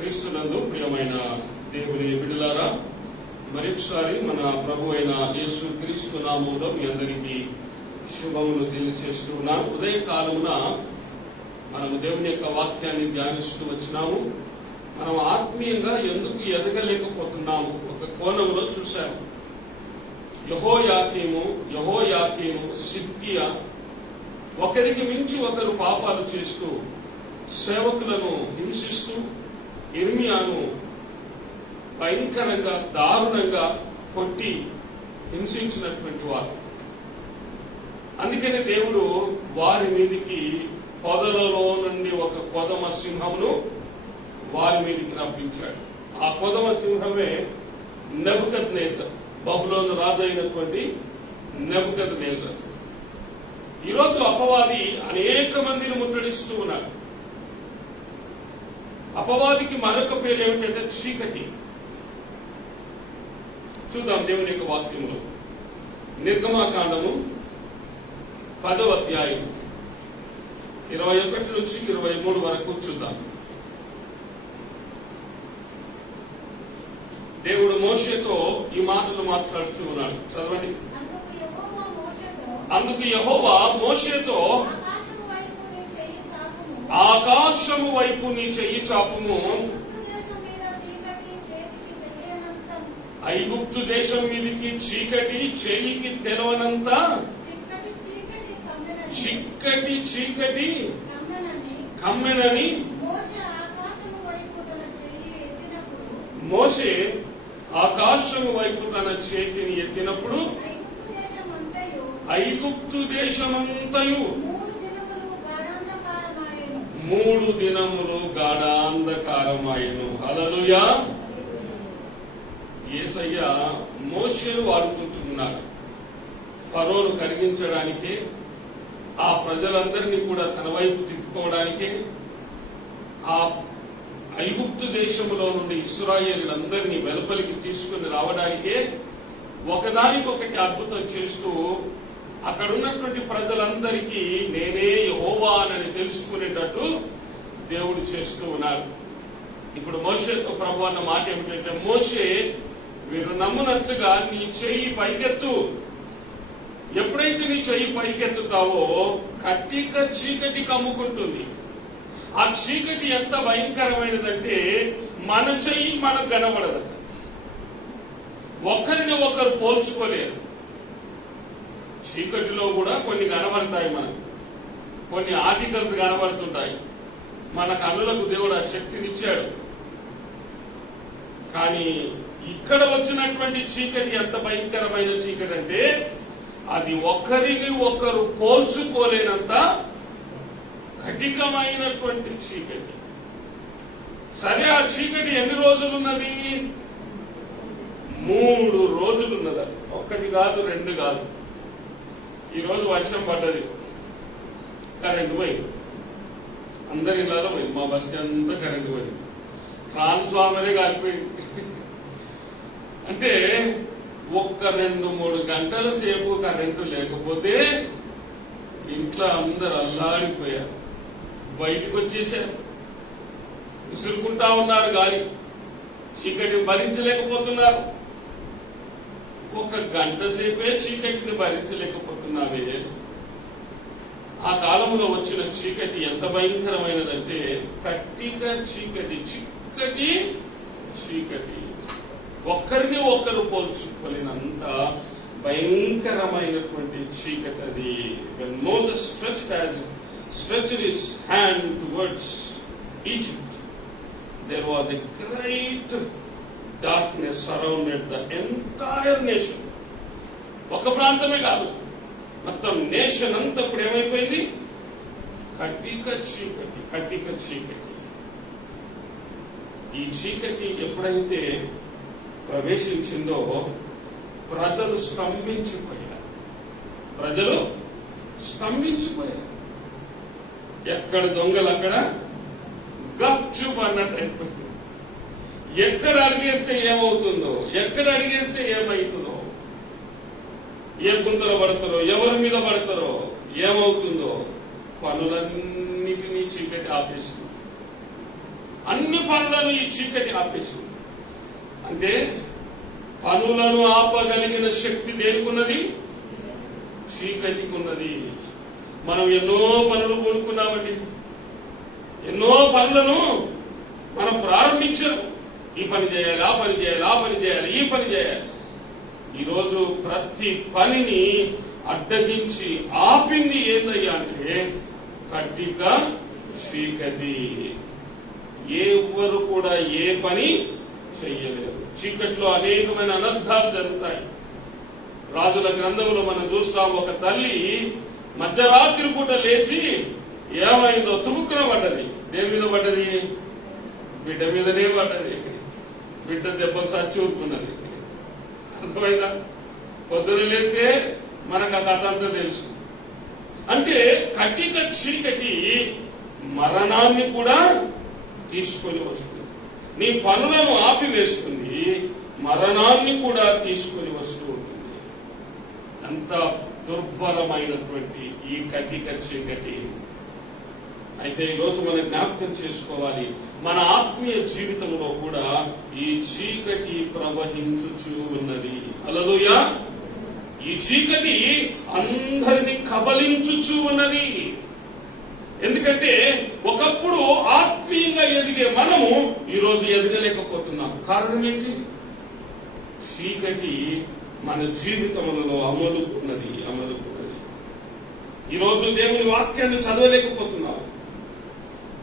క్రీస్తునందు ప్రియమైన దేవుని బిడ్డలారా, మరొకసారి మన ప్రభు అయిన యేసు క్రీస్తు నామములో మీ అందరికీ శుభములు తెలియజేస్తూ ఉన్నాం. ఉదయకాలమున మనము దేవుని యొక్క వాక్యాన్ని ధ్యానిస్తూ వచ్చినాము. మనం ఆత్మీయంగా ఎందుకు ఎదగలేకపోతున్నాము ఒక కోణంలో చూశాము. యెహోయాకీము, సిద్కియా ఒకరికి మించి ఒకరు పాపాలు చేస్తూ సేవకులను హింసిస్తూ ఇర్మియాను భయంకరంగా దారుణంగా కొట్టి హింసించినటువంటి వారు. అందుకని దేవుడు వారి మీదికి పొదలలో నుండి ఒక కొదమ సింహమును వారి మీదికి రప్పించాడు. ఆ కొదమ సింహమే నెబుకద్నెజర్, బబులోను రాజు అయినటువంటి నెబుకద్నెజర్. ఈరోజు అపవాది అనేక మందిని ముట్టడిస్తూ ఉన్నాడు. అపవాదికి మరొక పేరు ఏమిటంటే చీకటి. చూద్దాం దేవుని యొక్క వాక్యములో నిర్గమాకాండము 10వ అధ్యాయం 21 నుంచి 23 వరకు చూద్దాం. దేవుడు మోషేతో ఈ మాటలు మాట్లాడుతూ ఉన్నాడు. చదవండి. అందుకు యెహోవా మోషేతో, ఆకాశము వైపు నీ చెయ్యి చాపుము, ఐగుప్తు దేశం మీదికి చీకటి చెయ్యికి తెలవనంత చిక్కటి చీకటి కమ్మెనని మోషే ఆకాశము వైపు తన చేతిని ఎత్తినప్పుడు ఐగుప్తు దేశమంతయు 3 దినములు గాఢాంధకారమాయెను. హల్లెలూయా. యేసయ్య మోషేను వాడుకుంటున్నాడు. ఫరోను కరిగించడానికే, ఆ ప్రజలందరినీ కూడా తన వైపు తిప్పుకోవడానికే, ఆ ఐగుప్తు దేశంలో నుండి ఇశ్రాయేలులందరినీ వెలుపలికి తీసుకుని రావడానికే ఒకదానికొకటి అద్భుతం చేస్తూ అక్కడ ఉన్నటువంటి ప్రజలందరికీ నేనే యెహోవానని తెలుసుకునేటట్టు దేవుడు చేస్తూ ఉన్నారు. ఇప్పుడు మోషేతో ప్రభు అన్న మాట ఏమిటంటే, మోషే వీరు నమ్మునట్లుగా నీ చెయ్యి పైకెత్తు. ఎప్పుడైతే నీ చెయ్యి పైకెత్తుతావో కట్టిక చీకటి కమ్ముకుంటుంది. ఆ చీకటి ఎంత భయంకరమైనదంటే మన చెయ్యి మనకు కనబడదు. ఒకరిని ఒకరు పోల్చుకోలేరు. చీకటిలో కూడా కొన్ని కనబడతాయి, మనకు కొన్ని ఆర్టికల్స్ కనబడుతుంటాయి. మన కన్నులకు దేవుడు ఆ శక్తినిచ్చాడు. కానీ ఇక్కడ వచ్చినటువంటి చీకటి ఎంత భయంకరమైన చీకటి అంటే అది ఒకరిని ఒకరు పోల్చుకోలేనంత కఠినమైనటువంటి చీకటి. సరే, ఆ చీకటి ఎన్ని రోజులున్నది? 3 రోజులున్నది. 1 కాదు, 2 కాదు. ఈరోజు వర్షం పడ్డది, కరెంటు పోయింది. అందరి ఇళ్లలో పోయింది. మా బస్సు అంతా కరెంటు పోయింది. ట్రాన్స్ఫార్మరే కాలిపోయింది. అంటే 1-2-3 గంటల సేపు కరెంటు లేకపోతే ఇంట్లో అందరు అల్లాడిపోయారు. బయటకు వచ్చేసారు, విసురుకుంటా ఉన్నారు. గాలి చీకటి భరించలేకపోతున్నారు. 1 గంట సేపే చీకటిని భరించలేకపోతున్నావే. ఆ కాలంలో వచ్చిన చీకటి ఎంత భయంకరమైనదంటే కట్టిక చీకటి, చిక్కటి చీకటి, ఒక్కరిని ఒక్కరు పోల్చుకోలేనంత భయంకరమైనటువంటి చీకటి అది. When Moses stretched his hand towards Egypt, there was a great darkness surrounded the entire nation. ఒక ప్రాంతమే కాదు, మొత్తం నేషన్ అంతా ఇప్పుడు ఏమైపోయింది? కట్టిక చీకటి, కట్టిక చీకటి. ఈ చీకటి ఎప్పుడైతే ప్రవేశించిందో ప్రజలు స్తంభించిపోయారు. ఎక్కడ దొంగలు అక్కడ గప్చుప్ అన్నట్టు అయిపోయింది. ఎక్కడ అడిగేస్తే ఏమవుతుందో, ఎక్కడ అడిగేస్తే ఏమవుతుందో, ఏ గుంతలో పడతారో, ఎవరి మీద పడతారో, ఏమవుతుందో పనులన్నిటినీ చీకటి ఆపేసింది. అన్ని పనులను ఈ చీకటి ఆపేసింది. అంటే పనులను ఆపగలిగిన శక్తి దేనికున్నది? చీకటికి ఉన్నది. మనం ఎన్నో పనులు కొనుక్కున్నామండి, ఎన్నో పనులను మనం ప్రారంభించాము. ఈ పని చేయాలి, ఆ పని చేయాలి, ఆ పని చేయాలి, ఈ పని చేయాలి. ఈరోజు ప్రతి పనిని అడ్డగించి ఆపింది ఏందయ్యా అంటే కట్టిక చీకటి. ఎవరు కూడా ఏ పని చెయ్యలేరు. చీకట్లో అనేకమైన అనర్థాలు జరుగుతాయి. రాజుల గ్రంథంలో మనం చూస్తాం, ఒక తల్లి మధ్యరాత్రి పూట లేచి ఏమైందో తుముక్కున పడ్డది. దేని మీద పడ్డది? బిడ్డ మీదనే పడ్డది. బిడ్డ దెబ్బకు సచ్చి ఊరుకున్నది. అర్థమైందా? పొద్దున లేస్తే మనకు ఆ కథ అంతా తెలుసు. అంటే కటిక చీకటి మరణాన్ని కూడా తీసుకొని వస్తుంది. నీ పనులను ఆపివేస్తుంది, మరణాన్ని కూడా తీసుకొని వస్తూ ఉంటుంది. అంత దుర్భరమైనటువంటి ఈ కటిక చీకటి. అయితే ఈరోజు మనం జ్ఞాపకం చేసుకోవాలి, మన ఆత్మీయ జీవితంలో కూడా ఈ చీకటి ప్రవహించుచూ ఉన్నది. హల్లెలూయా! ఈ చీకటి అందరినీ కబలించుచూ ఉన్నది. ఎందుకంటే ఒకప్పుడు ఆత్మీయంగా ఎదిగే మనము ఈరోజు ఎదగలేకపోతున్నాం. కారణం ఏంటి? చీకటి మన జీవితంలో అమలుకున్నది. ఈరోజు దేవుని వాక్యాన్ని చదవలేకపోతున్నావు,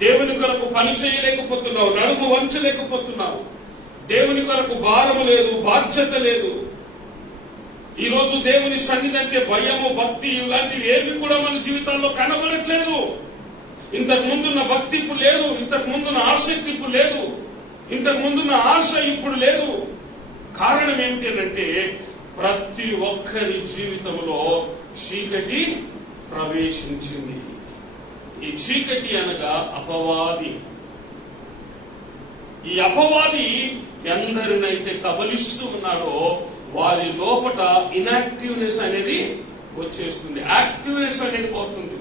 దేవుని కొరకు పని చేయలేకపోతున్నావు, నడుము వంచలేకపోతున్నావు, దేవుని కొరకు భారము లేదు, బాధ్యత లేదు. ఈరోజు దేవుని సన్నిధి అంటే భయము, భక్తి ఇలాంటివి ఏవి కూడా మన జీవితాల్లో కనబడట్లేదు. ఇంతకు ముందున్న భక్తి ఇప్పుడు లేదు, ఇంతకు ముందున్న ఆసక్తి ఇప్పుడు లేదు, ఇంతకు ముందున్న ఆశ ఇప్పుడు లేదు. కారణం ఏమిటి అంటే ప్రతి ఒక్కరి జీవితంలో చీకటి ప్రవేశించింది. ఈ చీకటి అనగా అపవాది. ఈ అపవాది ఎందరినైతే కబలిస్తూ ఉన్నారో వారి లోపల ఇన్యాక్టివ్నెస్ అనేది వచ్చేస్తుంది, యాక్టివ్నెస్ అనేది పోతుంది.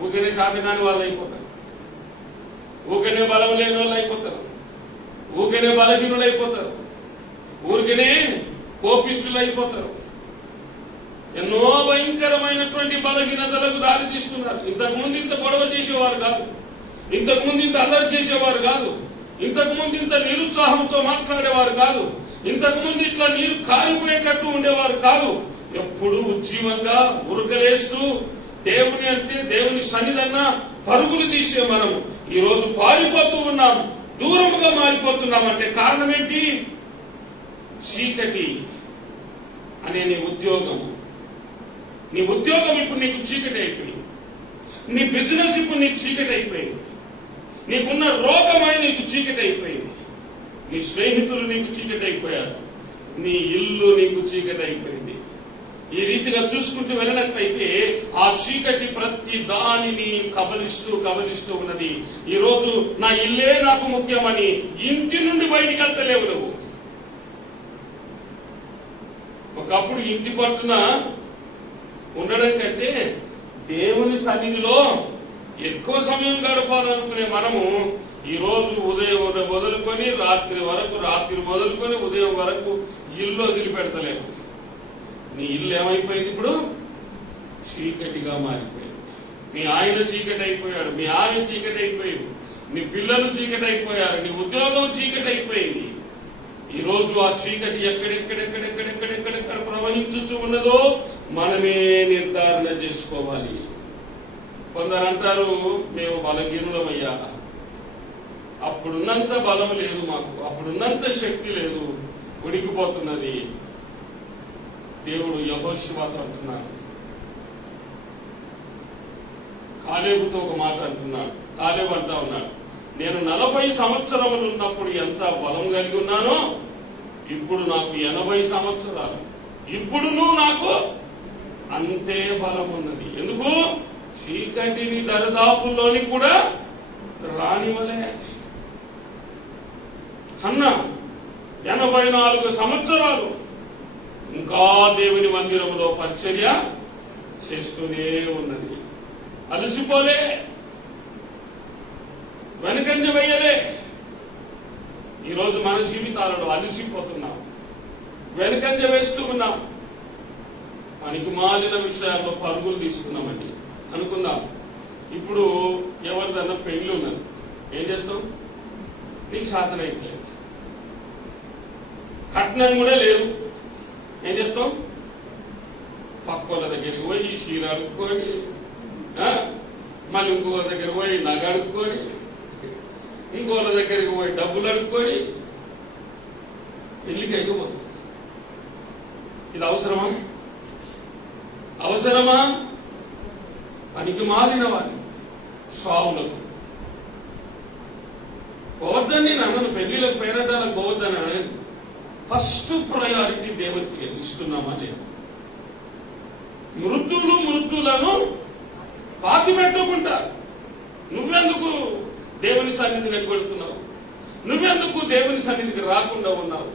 ఊరికనే సాధకాని వాళ్ళు అయిపోతారు, ఊరికనే బలం లేని వాళ్ళు అయిపోతారు, ఊరికనే బలహీనులు అయిపోతారు, ఊరికనే కోపిష్ఠులు అయిపోతారు. ఎన్నో భయంకరమైనటువంటి బలహీనతలకు దారి తీస్తున్నారు. ఇంతకుముందు ఇంత గొడవ చేసేవారు కాదు, ఇంతకుముందు ఇంత అల్లరి చేసేవారు కాదు, ఇంతకుముందు ఇంత నిరుత్సాహంతో మాట్లాడేవారు కాదు, ఇంతకుముందు ఇట్లా నీరు కారిపోయేటట్టు ఉండేవారు కాదు. ఎప్పుడు ఉజ్జీవంగా ఉరకలేస్తూ దేవుని అంటే దేవుని సన్నిధన్నా పరుగులు తీసే మనము ఈరోజు పారిపోతూ ఉన్నాం, దూరముగా మారిపోతున్నాం. అంటే కారణం ఏంటి? చీకటి అనే నీ ఉద్యోగం ఇప్పుడు నీకు చీకటి అయిపోయింది, నీ బిజినెస్ ఇప్పుడు నీకు చీకటి అయిపోయింది, నీకున్న రోగమై నీకు చీకటి అయిపోయింది, నీ స్నేహితులు నీకు చీకటి అయిపోయారు, నీ ఇల్లు నీకు చీకటి అయిపోయింది. ఈ రీతిగా చూసుకుంటూ వెళ్ళినట్లయితే ఆ చీకటి ప్రతి దానిని కబలిస్తూ ఉన్నది. ఈ రోజు నా ఇల్లే నాకు ముఖ్యమని ఇంటి నుండి బయటికి వెళ్తలేవు నువ్వు. ఒకప్పుడు ఇంటి పట్టున ఉండడం కంటే దేవుని సన్నిధిలో ఎక్కువ సమయం గడపాలనుకునే మనము ఈ రోజు ఉదయం మొదలుకొని రాత్రి వరకు, రాత్రి మొదలుకొని ఉదయం వరకు ఇల్లు వదిలిపెడతలేము. నీ ఇల్లు ఏమైపోయింది? ఇప్పుడు చీకటిగా మారిపోయింది. మీ ఆయన చీకటి అయిపోయాడు, మీ ఆయన చీకటి అయిపోయింది, నీ పిల్లలు చీకటి అయిపోయారు, నీ ఉద్యోగం చీకటి అయిపోయింది. ఈ రోజు ఆ చీకటి ఎక్కడెక్కడ ప్రవహించుచు ఉన్నదో మనమే నిర్ధారణ చేసుకోవాలి. కొందరు అంటారు, మేము బలహీనులమయ్యా, అప్పుడున్నంత బలం లేదు మాకు, అప్పుడున్నంత శక్తి లేదు, ఉడికిపోతున్నది. దేవుడు యెహోషువతో అంటున్నాడు, కాలేబుతో ఒక మాట అంటున్నాడు. కాలేబు అంటా ఉన్నాడు, నేను 40 సంవత్సరములు ఉన్నప్పుడు ఎంత బలం కలిగి ఉన్నానో ఇప్పుడు నాకు 80 సంవత్సరాలు, ఇప్పుడును నాకు అంతే బలం ఉన్నది. ఎందుకు? చీకటిని దరిదాపుల్లోని కూడా రానివలే. హన్న 84 సంవత్సరాలు ఇంకా దేవుని మందిరంలో పరిచర్య చేస్తూనే ఉన్నది, అలసిపోలే. వెనుకంజ వేయలే. ఈరోజు మన జీవితాలలో అలసిపోతున్నాం, వెనుకంజ వేస్తూ ఉన్నాం, పనికి మాలిన విషయాల్లో పరుగులు తీసుకున్నామండి. అనుకుందాం, ఇప్పుడు ఎవరిదన్నా పెళ్లి ఉన్నది, ఏం చేస్తాం? నీకు సాధన అయితే కట్నం కూడా లేదు, ఏం చేస్తాం? పక్కోళ్ళ దగ్గరికి పోయి చీర అడుక్కొని, మళ్ళీ ఇంకోళ్ళ దగ్గరికి పోయి నగ అడుక్కొని, ఇంకోళ్ళ దగ్గరికి పోయి డబ్బులు అడుక్కొని పెళ్లికి అయిపోతుంది. ఇది అవసరమా? అవసరమా? పనికి మారిన వారి సావులకు పోవద్దని నేను అన్నను, పెళ్లిలకు పేరటాలకు పోవద్దని అనేది. ఫస్ట్ ప్రయారిటీ దేవునికి ఇస్తున్నామా లేదు? మృతులను పాతి పెట్టుకుంటారు. నువ్వెందుకు దేవుని సన్నిధిని ఎగ్గొడుతున్నావు? నువ్వెందుకు దేవుని సన్నిధికి రాకుండా ఉన్నావు?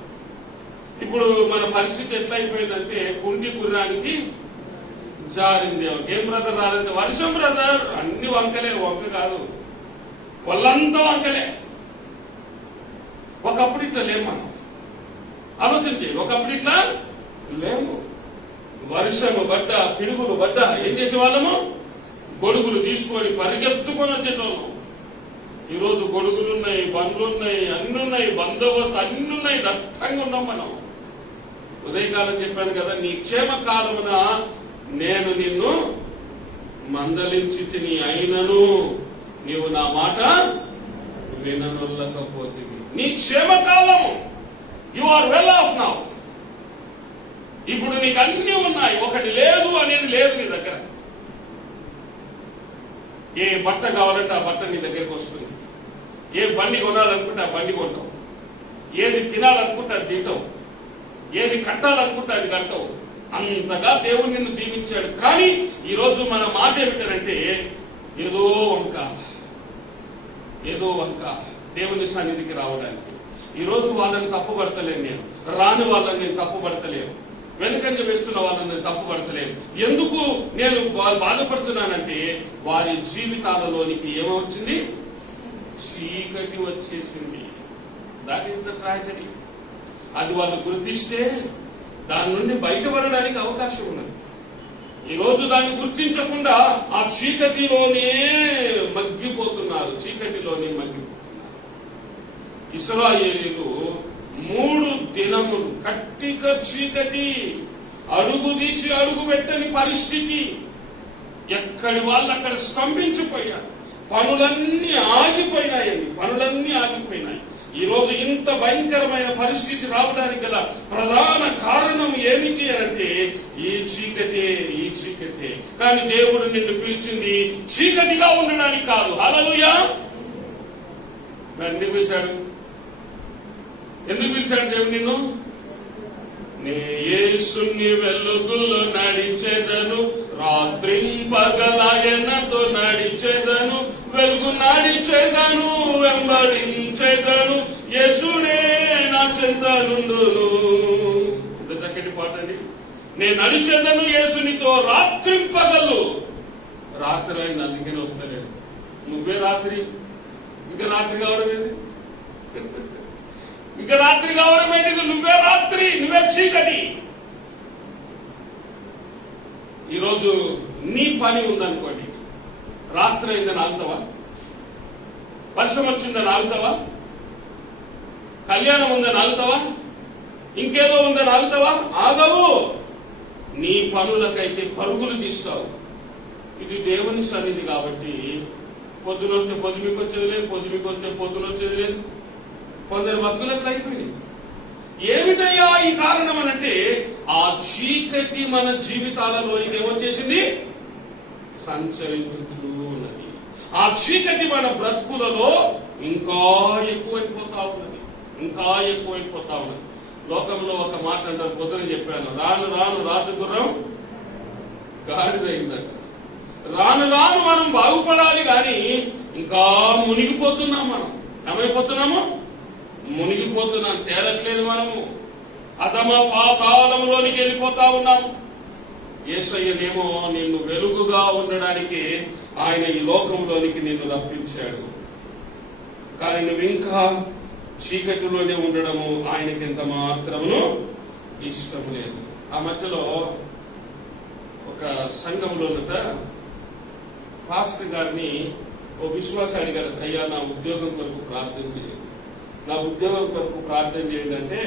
ఇప్పుడు మన పరిస్థితి ఎట్లయిపోయిందంటే, కుంటి గుర్రానికి జారింది. ఏం బ్రదర్ రాలేదు? వర్షం బ్రదర్, అన్ని వంకలే. వంక కాదు, వాళ్ళంతా వంకలే. ఒకప్పుడు ఇట్లా లేము మనం. ఆలోచన చేయండి, ఒకప్పుడు ఇట్లా లేము. వర్షము పడ్డ, పిడుగులు పడ్డ ఏం చేసేవాళ్ళము? గొడుగులు తీసుకొని పరిగెత్తుకొని వచ్చేటోళ్ళం. ఈరోజు గొడుగులున్నాయి, బండ్లున్నాయి, అన్ని ఉన్నాయి, బందోబస్తు అన్ని ఉన్నాయి, దట్టంగా ఉన్నాం మనం. ఉదయకాలం చెప్పాను కదా, నీ క్షేమ కాలమున నేను నిన్ను మందలించి తిని, అయినను నీవు నా మాట విననొల్లకపోతే. నీ క్షేమకాలము, you are well off now. ఇప్పుడు నీకు అన్ని ఉన్నాయి, ఒకటి లేదు అనేది లేదు నీ దగ్గర. ఏ బట్ట కావాలంటే ఆ బట్ట నీ దగ్గరకు వస్తుంది. ఏ బండి కొనాలనుకుంటే ఆ బండి కొంటావు. ఏది తినాలనుకుంటే అది తింటావు. ఏది కట్టాలనుకుంటే అది కడతావు. అంతగా దేవుడు నిన్ను దీవించాడు. కానీ ఈరోజు మన మాట ఏమిటంటే, ఏదో వంక దేవుని సన్నిధికి రావడానికి. ఈరోజు వాళ్ళని తప్పుపడతలేను నేను, రాని వాళ్ళని నేను తప్పుపడతలేను, వెనుకంజ వేస్తున్న వాళ్ళని నేను తప్పుపడతలేను. ఎందుకు నేను బాధపడుతున్నానంటే, వారి జీవితాలలోనికి ఏమొచ్చింది? చీకటి వచ్చేసింది. దాని ఇంత ట్రాజడీ. అది వాళ్ళు గుర్తిస్తే దాని నుండి బయటపడడానికి అవకాశం ఉన్నది. ఈరోజు దాన్ని గుర్తించకుండా ఆ చీకటిలోనే మగ్గిపోతున్నారు. ఇశ్రాయేలీయులు 3 దినములు కట్టిక చీకటి, అడుగు తీసి అడుగు పెట్టని పరిస్థితి. ఎక్కడి వాళ్ళు అక్కడ స్తంభించిపోయారు. పనులన్నీ ఆగిపోయినాయి. ఈరోజు ఇంత భయంకరమైన పరిస్థితి రావడానికి గల ప్రధాన కారణం ఏమిటి అంటే, ఈ చీకటే. కానీ దేవుడు నిన్ను పిలిచింది చీకటిగా ఉండడానికి కాదు. హల్లెలూయా. ఎందుకు పిలిచాడు దేవుడు నిన్ను? నే యేసుని వెలుగులో నడిచెదను, రాత్రింపగలాయనతో నడిచెదను, వెలుగు నడిచెదను, వెంబడించెదను, యేసునే నా చెంతనుండును. ఇంత చక్కటి పాట అండి. నేను నడిచెదను యేసునితో రాత్రింపగలు. రాత్రి ఆయన అందుకని వస్తలేడు. నువ్వే రాత్రి, ఇంకా రాత్రి కావడం ఏంటి? ఇంకా రాత్రి కావడం ఏంటి? నువ్వే రాత్రి, నువ్వే చీకటి. ఈరోజు నీ పని ఉందనుకోండి, రాత్రి అయిందని ఆగుతావా? వర్షం వచ్చిందని ఆగుతావా? కళ్యాణం ఉందని ఆగుతావా? ఇంకేదో ఉందని ఆగుతావా? ఆగవు. నీ పనులకైతే పరుగులు తీస్తావు. ఇది దేవుని సన్నిధి కాబట్టి పొద్దునొస్తే పొద్దుమికి వచ్చేది లేదు, పొద్దుమికి వస్తే పొద్దునొచ్చేది లేదు. కొందరు బతుకులట్లు అయిపోయింది. ఏమిటయ్యా ఈ కారణం అనంటే, ఆ చీకటి మన జీవితాలలోనికి ఏమొచ్చేసింది? సంచరించుతూ ఉన్నది. ఆ చీకటి మన బ్రతుకులలో ఇంకా ఎక్కువైపోతా ఉన్నది. లోకంలో ఒక మాట అంటారు, పొద్దున చెప్పాను, రాను రాజుగుర్రం గాడిదైందట. రాను మనం బాగుపడాలి, కానీ ఇంకా మునిగిపోతున్నాం. మనం ఏమైపోతున్నాము? మునిగిపోతున్నాం. తేలట్లేదు. మనము అధమ పాతాళంలోనికి వెళ్ళిపోతా ఉన్నాము. యేసయ్యనేమో నిన్ను వెలుగుగా ఉండడానికి ఆయన ఈ లోకంలోనికి నిన్ను రప్పించాడు. కానీ నువ్వు ఇంకా చీకటిలోనే ఉండడము ఆయనకి ఎంత మాత్రమును ఇష్టం లేదు. ఆ మధ్యలో ఒక సంఘంలోనట పాస్టర్ గారిని ఓ విశ్వాసాన్ని గారు, అయ్యా నా ఉద్యోగం కొరకు ప్రార్థన చేయండి, నా ఉద్యోగం కొరకు ప్రార్థన చేయండి అంటే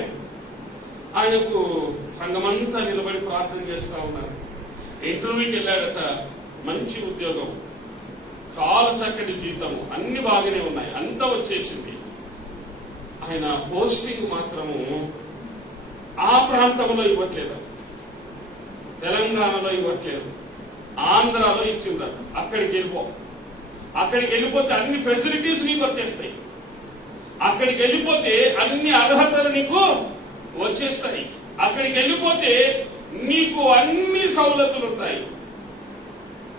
ఆయనకు సంఘమంతా నిలబడి ప్రార్థన చేస్తా ఉన్నారు. ఇంటర్వ్యూకి వెళ్ళాడట, మంచి ఉద్యోగం, చాలా చక్కటి జీతము, అన్ని బాగానే ఉన్నాయి, అంతా వచ్చేసింది. ఆయన పోస్టింగ్ మాత్రము ఆ ప్రాంతంలో ఇవ్వట్లేదు, తెలంగాణలో ఇవ్వట్లేదు, ఆంధ్రాలో ఇచ్చిందట. అక్కడికి వెళ్ళిపోతే అన్ని ఫెసిలిటీస్ నీకు వచ్చేస్తాయి, అక్కడికి వెళ్ళిపోతే అన్ని అర్హతలు నీకు వచ్చేస్తాయి, అక్కడికి వెళ్ళిపోతే నీకు అన్ని సౌలతులు ఉంటాయి.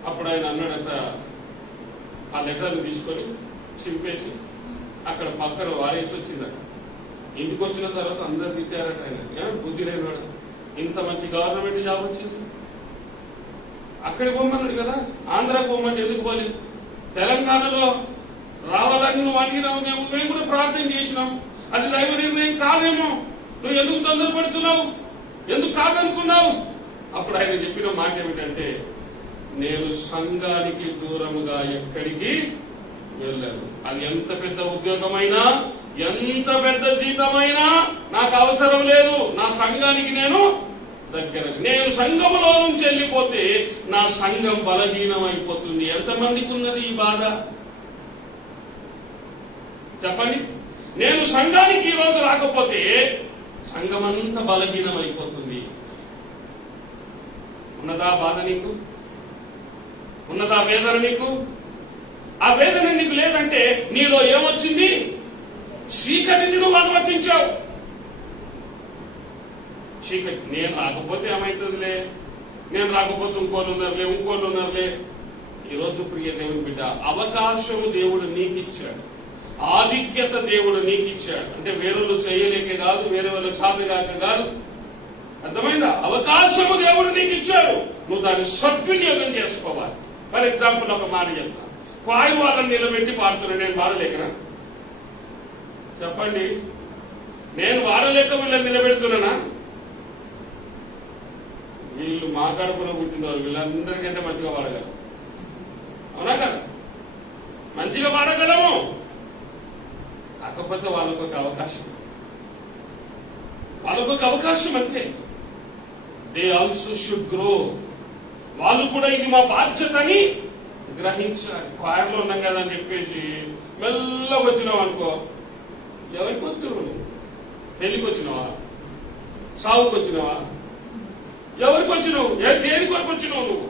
అప్పుడు ఆయన అన్నాడట, ఆ లెటర్లు తీసుకొని చింపేసి అక్కడ పక్కన వారేసి వచ్చిందట. ఇంటికి వచ్చిన తర్వాత అందరు తిట్టారట, ఆయన బుద్ధి లేనివాడు, ఇంత మంచి గవర్నమెంట్ జాబ్ వచ్చింది, అక్కడికి పోమన్నాడు కదా, ఆంధ్రాకి పోమంటే ఎందుకు పోలేదు? తెలంగాణలో రావాలని నువ్వు అడిగినావు, మేము కూడా ప్రార్థన చేసినాం, అది దైవ నిర్ణయం కాదేమో, నువ్వు ఎందుకు తొందరపడుతున్నావు, ఎందుకు కాదనుకున్నావు? అప్పుడు ఆయన చెప్పిన మాట ఏమిటంటే, నేను సంఘానికి దూరముగా ఎక్కడికి వెళ్ళాను, అది ఎంత పెద్ద ఉద్యోగమైనా ఎంత పెద్ద జీతమైనా నాకు అవసరం లేదు, నా సంఘానికి నేను దగ్గర. నేను సంఘంలో నుంచి వెళ్ళిపోతే నా సంఘం బలహీనం అయిపోతుంది. ఎంతమందికి ఉన్నది ఈ బాధ చెప్పండి? నేను సంఘానికి ఈ రోజు రాకపోతే సంఘం అంతా బలహీనం అయిపోతుంది. ఉన్నదా బాధ నీకు? ఉన్నదా వేదన నీకు? ఆ వేదన నీకు లేదంటే నీలో ఏమొచ్చింది? చీకటిని నువ్వు అనుమతించావు. చీకటి, నేను రాకపోతే ఏమైతుందిలే, నేను రాకపోతే ఇంకోళ్ళు ఉన్నారులే. ఈరోజు ప్రియ దేవుని బిడ్డ, అవకాశము దేవుడు నీకు ఇచ్చాడు, ఆధిక్యత దేవుడు నీకు ఇచ్చాడు. అంటే వేరేలు చేయలేకే కాదు, వేరే వాళ్ళు సాధగాక కాదు, అర్థమైందా? అవకాశము దేవుడు నీకు ఇచ్చాడు, నువ్వు దాన్ని సద్వినియోగం చేసుకోవాలి. ఫర్ ఎగ్జాంపుల్ ఒక మాట చెప్తా, క్వాయి వాళ్ళని నిలబెట్టి పాడుతున్నా, నేను పాడలేకనా చెప్పండి? నేను వాడలేక వీళ్ళని నిలబెడుతున్నానా? వీళ్ళు మా కడుపులో పుట్టినవారు, వీళ్ళందరికంటే మంచిగా పాడగలరు, అవునా కదా? మంచిగా పాడగలము, కాకపోతే వాళ్ళకొక అవకాశం అంతే. They also should grow. వాళ్ళు కూడా ఇది మా బాధ్యత అని గ్రహించాలి. క్వాయర్లో ఉన్నాం కదా అని చెప్పేసి మెల్లగా వచ్చినావు అనుకో, ఎవరికి వస్తున్నావు? పెళ్లికి వచ్చినావా? సాగుకు వచ్చినావా? ఎవరికి వచ్చినావు? దేనికి వరకు వచ్చినావు నువ్వు?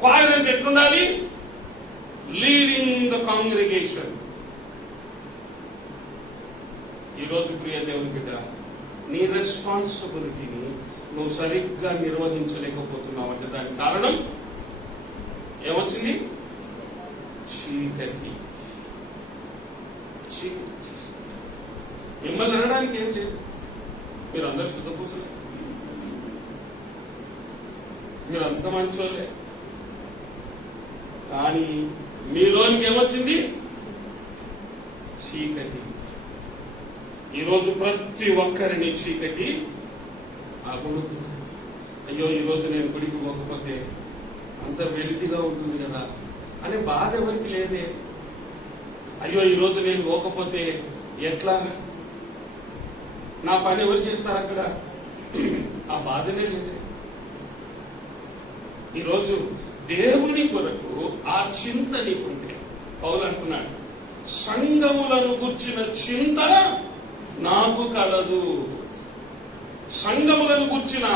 క్వాయర్ అంటే ఎట్లుండాలి? Leading the congregation. ఈరోజు ప్రియ దేవుని బిడ్డ, నీ రెస్పాన్సిబిలిటీని నువ్వు సరిగ్గా నిర్వహించలేకపోతున్నావు అంటే దానికి కారణం ఏమొచ్చింది? చీకటి. మిమ్మల్ని అనడానికి ఏం లేదు, మీరు అందరు శుద్ధపూసలే, మీరు అంత మంచోళ్ళే, కానీ మీలోనికి ఏమొచ్చింది? చీకటి. ఈరోజు ప్రతి ఒక్కరిని చీకటి ఆగుడుతుంది. అయ్యో ఈరోజు నేను గుడికి పోకపోతే అంత వెలితిగా ఉంటుంది కదా అనే బాధ ఎవరికి లేదే. అయ్యో ఈరోజు నేను పోకపోతే ఎట్లా, నా పని ఎవరు చేస్తారు అక్కడ, ఆ బాధనే లేదే. ఈరోజు దేవుని కొరకు ఆ చింత నీకుంటే, పౌలు అంటున్నాడు, సంఘములను గుర్చిన చింత నాకు కలదు. సంఘములను గుర్చిన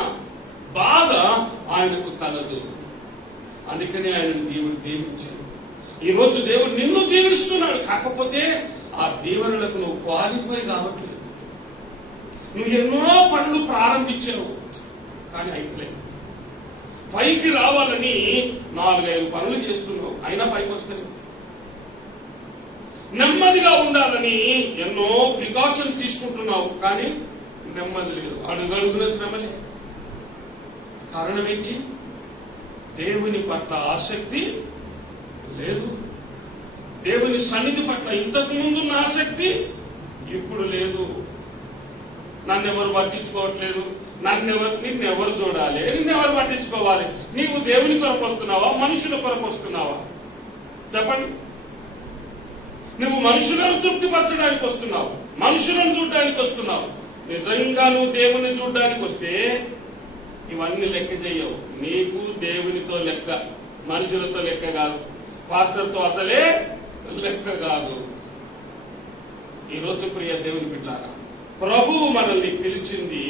బాధ ఆయనకు కలదు. అందుకని ఆయన దేవుడు దీవించాడు. ఈరోజు దేవుడు నిన్ను దీవిస్తున్నాడు, కాకపోతే ఆ దీవెనలకు నువ్వు క్వాలిఫై కావట్లేదు. నువ్వు ఎన్నో పనులు ప్రారంభించావు కానీ అయిపోలేదు. పైకి రావాలని 4-5 పనులు చేస్తున్నావు, అయినా పైకి వస్తలేదు. నెమ్మదిగా ఉండాలని ఎన్నో ప్రికాషన్స్ తీసుకుంటున్నావు కానీ నెమ్మది లేదు, అడుగడుగున శ్రమలే. కారణం ఏంటి? దేవుని పట్ల ఆసక్తి లేదు. దేవుని సన్నిధి పట్ల ఇంతకు ముందు ఉన్న ఆసక్తి ఇప్పుడు లేదు. నన్నెవరు పట్టించుకోవట్లేదు, నిన్నెవరు చూడాలి, నిన్నెవరు పట్టించుకోవాలి? నీవు దేవుని కొరకు వస్తున్నావా, మనుషుల కొరకు వస్తున్నావా? చెప్పండి. నువ్వు మనుషులను తృప్తిపరచడానికి వస్తున్నావు, మనుషులను చూడడానికి వస్తున్నావు. నిజంగా నువ్వు దేవుని చూడడానికి వస్తే ఇవన్నీ లెక్క చేయవు. నీకు దేవునితో లెక్క, మనుషులతో లెక్క కాదు, పాస్టర్తో అసలే లెక్క కాదు. ఈరోజు ప్రియ దేవుని బిడ్డలారా, ప్రభువు మనల్ని పిలిచింది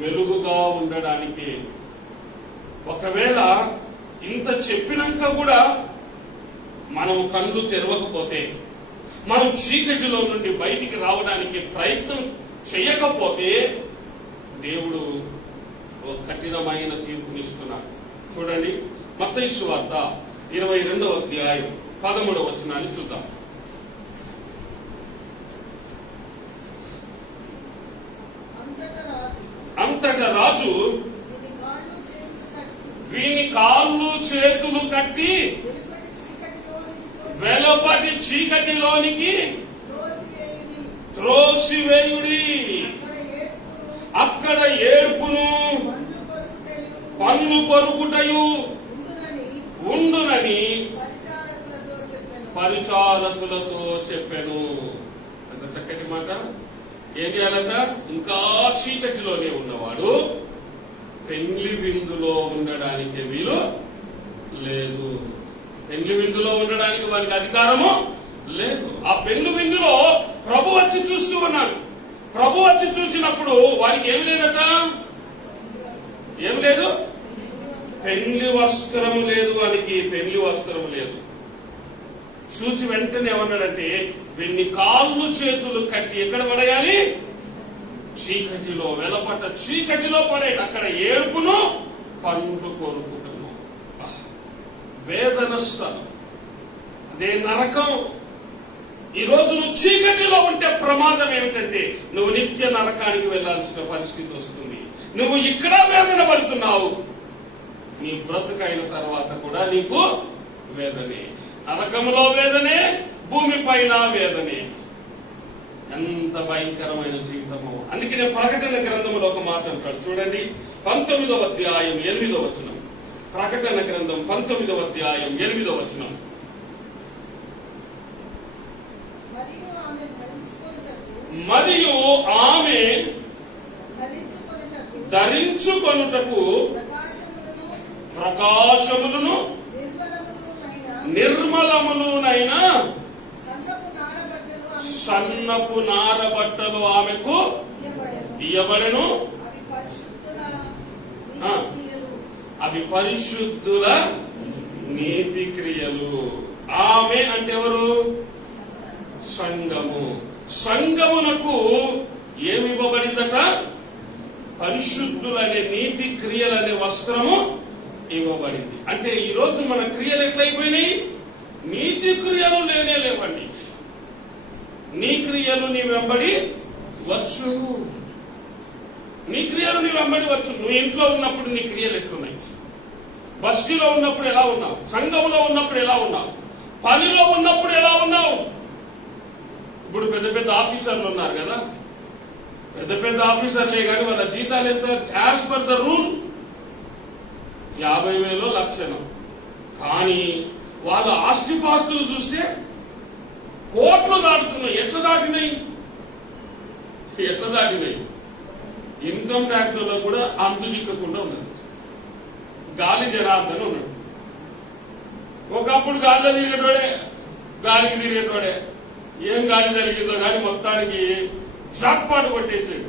వెలుగుగా ఉండడానికి. ఒకవేళ ఇంత చెప్పినాక కూడా మనం కళ్ళు తెరవకపోతే, మనం చీకటిలో నుండి బయటికి రావడానికి ప్రయత్నం చేయకపోతే దేవుడు ఒక కఠినమైన తీర్పునిస్తున్నాడు. చూడండి, మత్తయి సువార్త 22వ అధ్యాయం 13వ వచనాన్ని చూద్దాం. అంతటా రాజు వీని కాళ్ళు చేతులు కట్టి వెలుపటి చీకటిలోనికి త్రోసివేయుడి, అక్కడ ఏడుపును పన్ను కొరుకుటయు ఉండునని పరిచారకులతో చెప్పాను. అంత చక్కటి మాట. ఏం చేయాలట? ఇంకా చీకటిలోనే ఉన్నవాడు పెండ్లి విందులో ఉండడానికి వీలు లేదు. పెండ్లి విందులో ఉండడానికి వారికి అధికారము లేదు. ఆ పెండ్లి విందులో ప్రభు వచ్చి చూస్తూ ఉన్నాడు. ప్రభు వచ్చి చూసినప్పుడు వారికి ఏమి లేదట? ఏమి లేదు? పెండ్లి వస్త్రం లేదు. వారికి పెండ్లి వస్త్రం లేదు. చూసి వెంటనే ఏమన్నాడంటే, వీన్ని కాళ్ళు చేతులు కట్టి ఎక్కడ పడేయాలి? చీకటిలో, వెలపట్ట చీకటిలో పడేది. అక్కడ ఏడుపును పండ్లు కొరుకుటను. వేదన స్థలం, అదే నరకం. ఈ రోజు నువ్వు చీకటిలో ఉంటే ప్రమాదం ఏమిటంటే నువ్వు నిత్య నరకానికి వెళ్లాల్సిన పరిస్థితి వస్తుంది. నువ్వు ఇక్కడ వేదన పడుతున్నావు, నీ బ్రతుకైన తర్వాత కూడా నీకు వేదనే. నరకములో వేదనే, భూమి పైన వేదనే. ఎంత భయంకరమైన జీవితము. అందుకనే ప్రకటన గ్రంథంలో ఒక మాట అంటాడు. చూడండి, 19వ అధ్యాయం 8వ వచనం. ప్రకటన గ్రంథం 19వ అధ్యాయం 8వ వచనం. మరియు ఆమె ధరించుకొనుటకు ప్రకాశములను నిర్మలములునైన సన్నపు నారబట్టలు ఆమెకు ఇయ్యబడెను. అవి పరిశుద్ధుల నీతి క్రియలు. ఆమె అంటే ఎవరు? సంఘము. సంఘమునకు ఏమి ఇవ్వబడిందట? పరిశుద్ధులనే నీతి క్రియలనే వస్త్రము ఇవ్వబడింది. అంటే ఈ రోజు మన క్రియలు ఎట్లయిపోయినాయి? నీతి క్రియలు లేనే లేవండి. నీ క్రియలు నీ వెంబడి వచ్చు, నీ క్రియలు నీ వెంబడి వచ్చు. నువ్వు ఇంట్లో ఉన్నప్పుడు నీ క్రియలు ఎట్లున్నాయి? బస్తీలో ఉన్నప్పుడు ఎలా ఉన్నావు? సంఘంలో ఉన్నప్పుడు ఎలా ఉన్నావు? పనిలో ఉన్నప్పుడు ఎలా ఉన్నావు? ఇప్పుడు పెద్ద పెద్ద ఆఫీసర్లు ఉన్నారు కదా, పెద్ద పెద్ద ఆఫీసర్లే కానీ వాళ్ళ జీతాలు ఎంత? యాజ్ పర్ ద రూల్ 50,000 లక్షలు. కానీ వాళ్ళ ఆస్తిపాస్తులు చూస్తే కోట్లు దాటుతున్నాయి. ఎట్లా దాటినాయి? ఇన్కమ్ ట్యాక్స్ లో కూడా అంతు చిక్కకుండా ఉన్నది. గాలి జనార్దన్ ఉన్నాడు. ఒకప్పుడు గాలిలో గాలికి తిరిగేటోడే. ఏం గాలి జరిగిందో కానీ మొత్తానికి జాక్పాటు కొట్టేసాడు.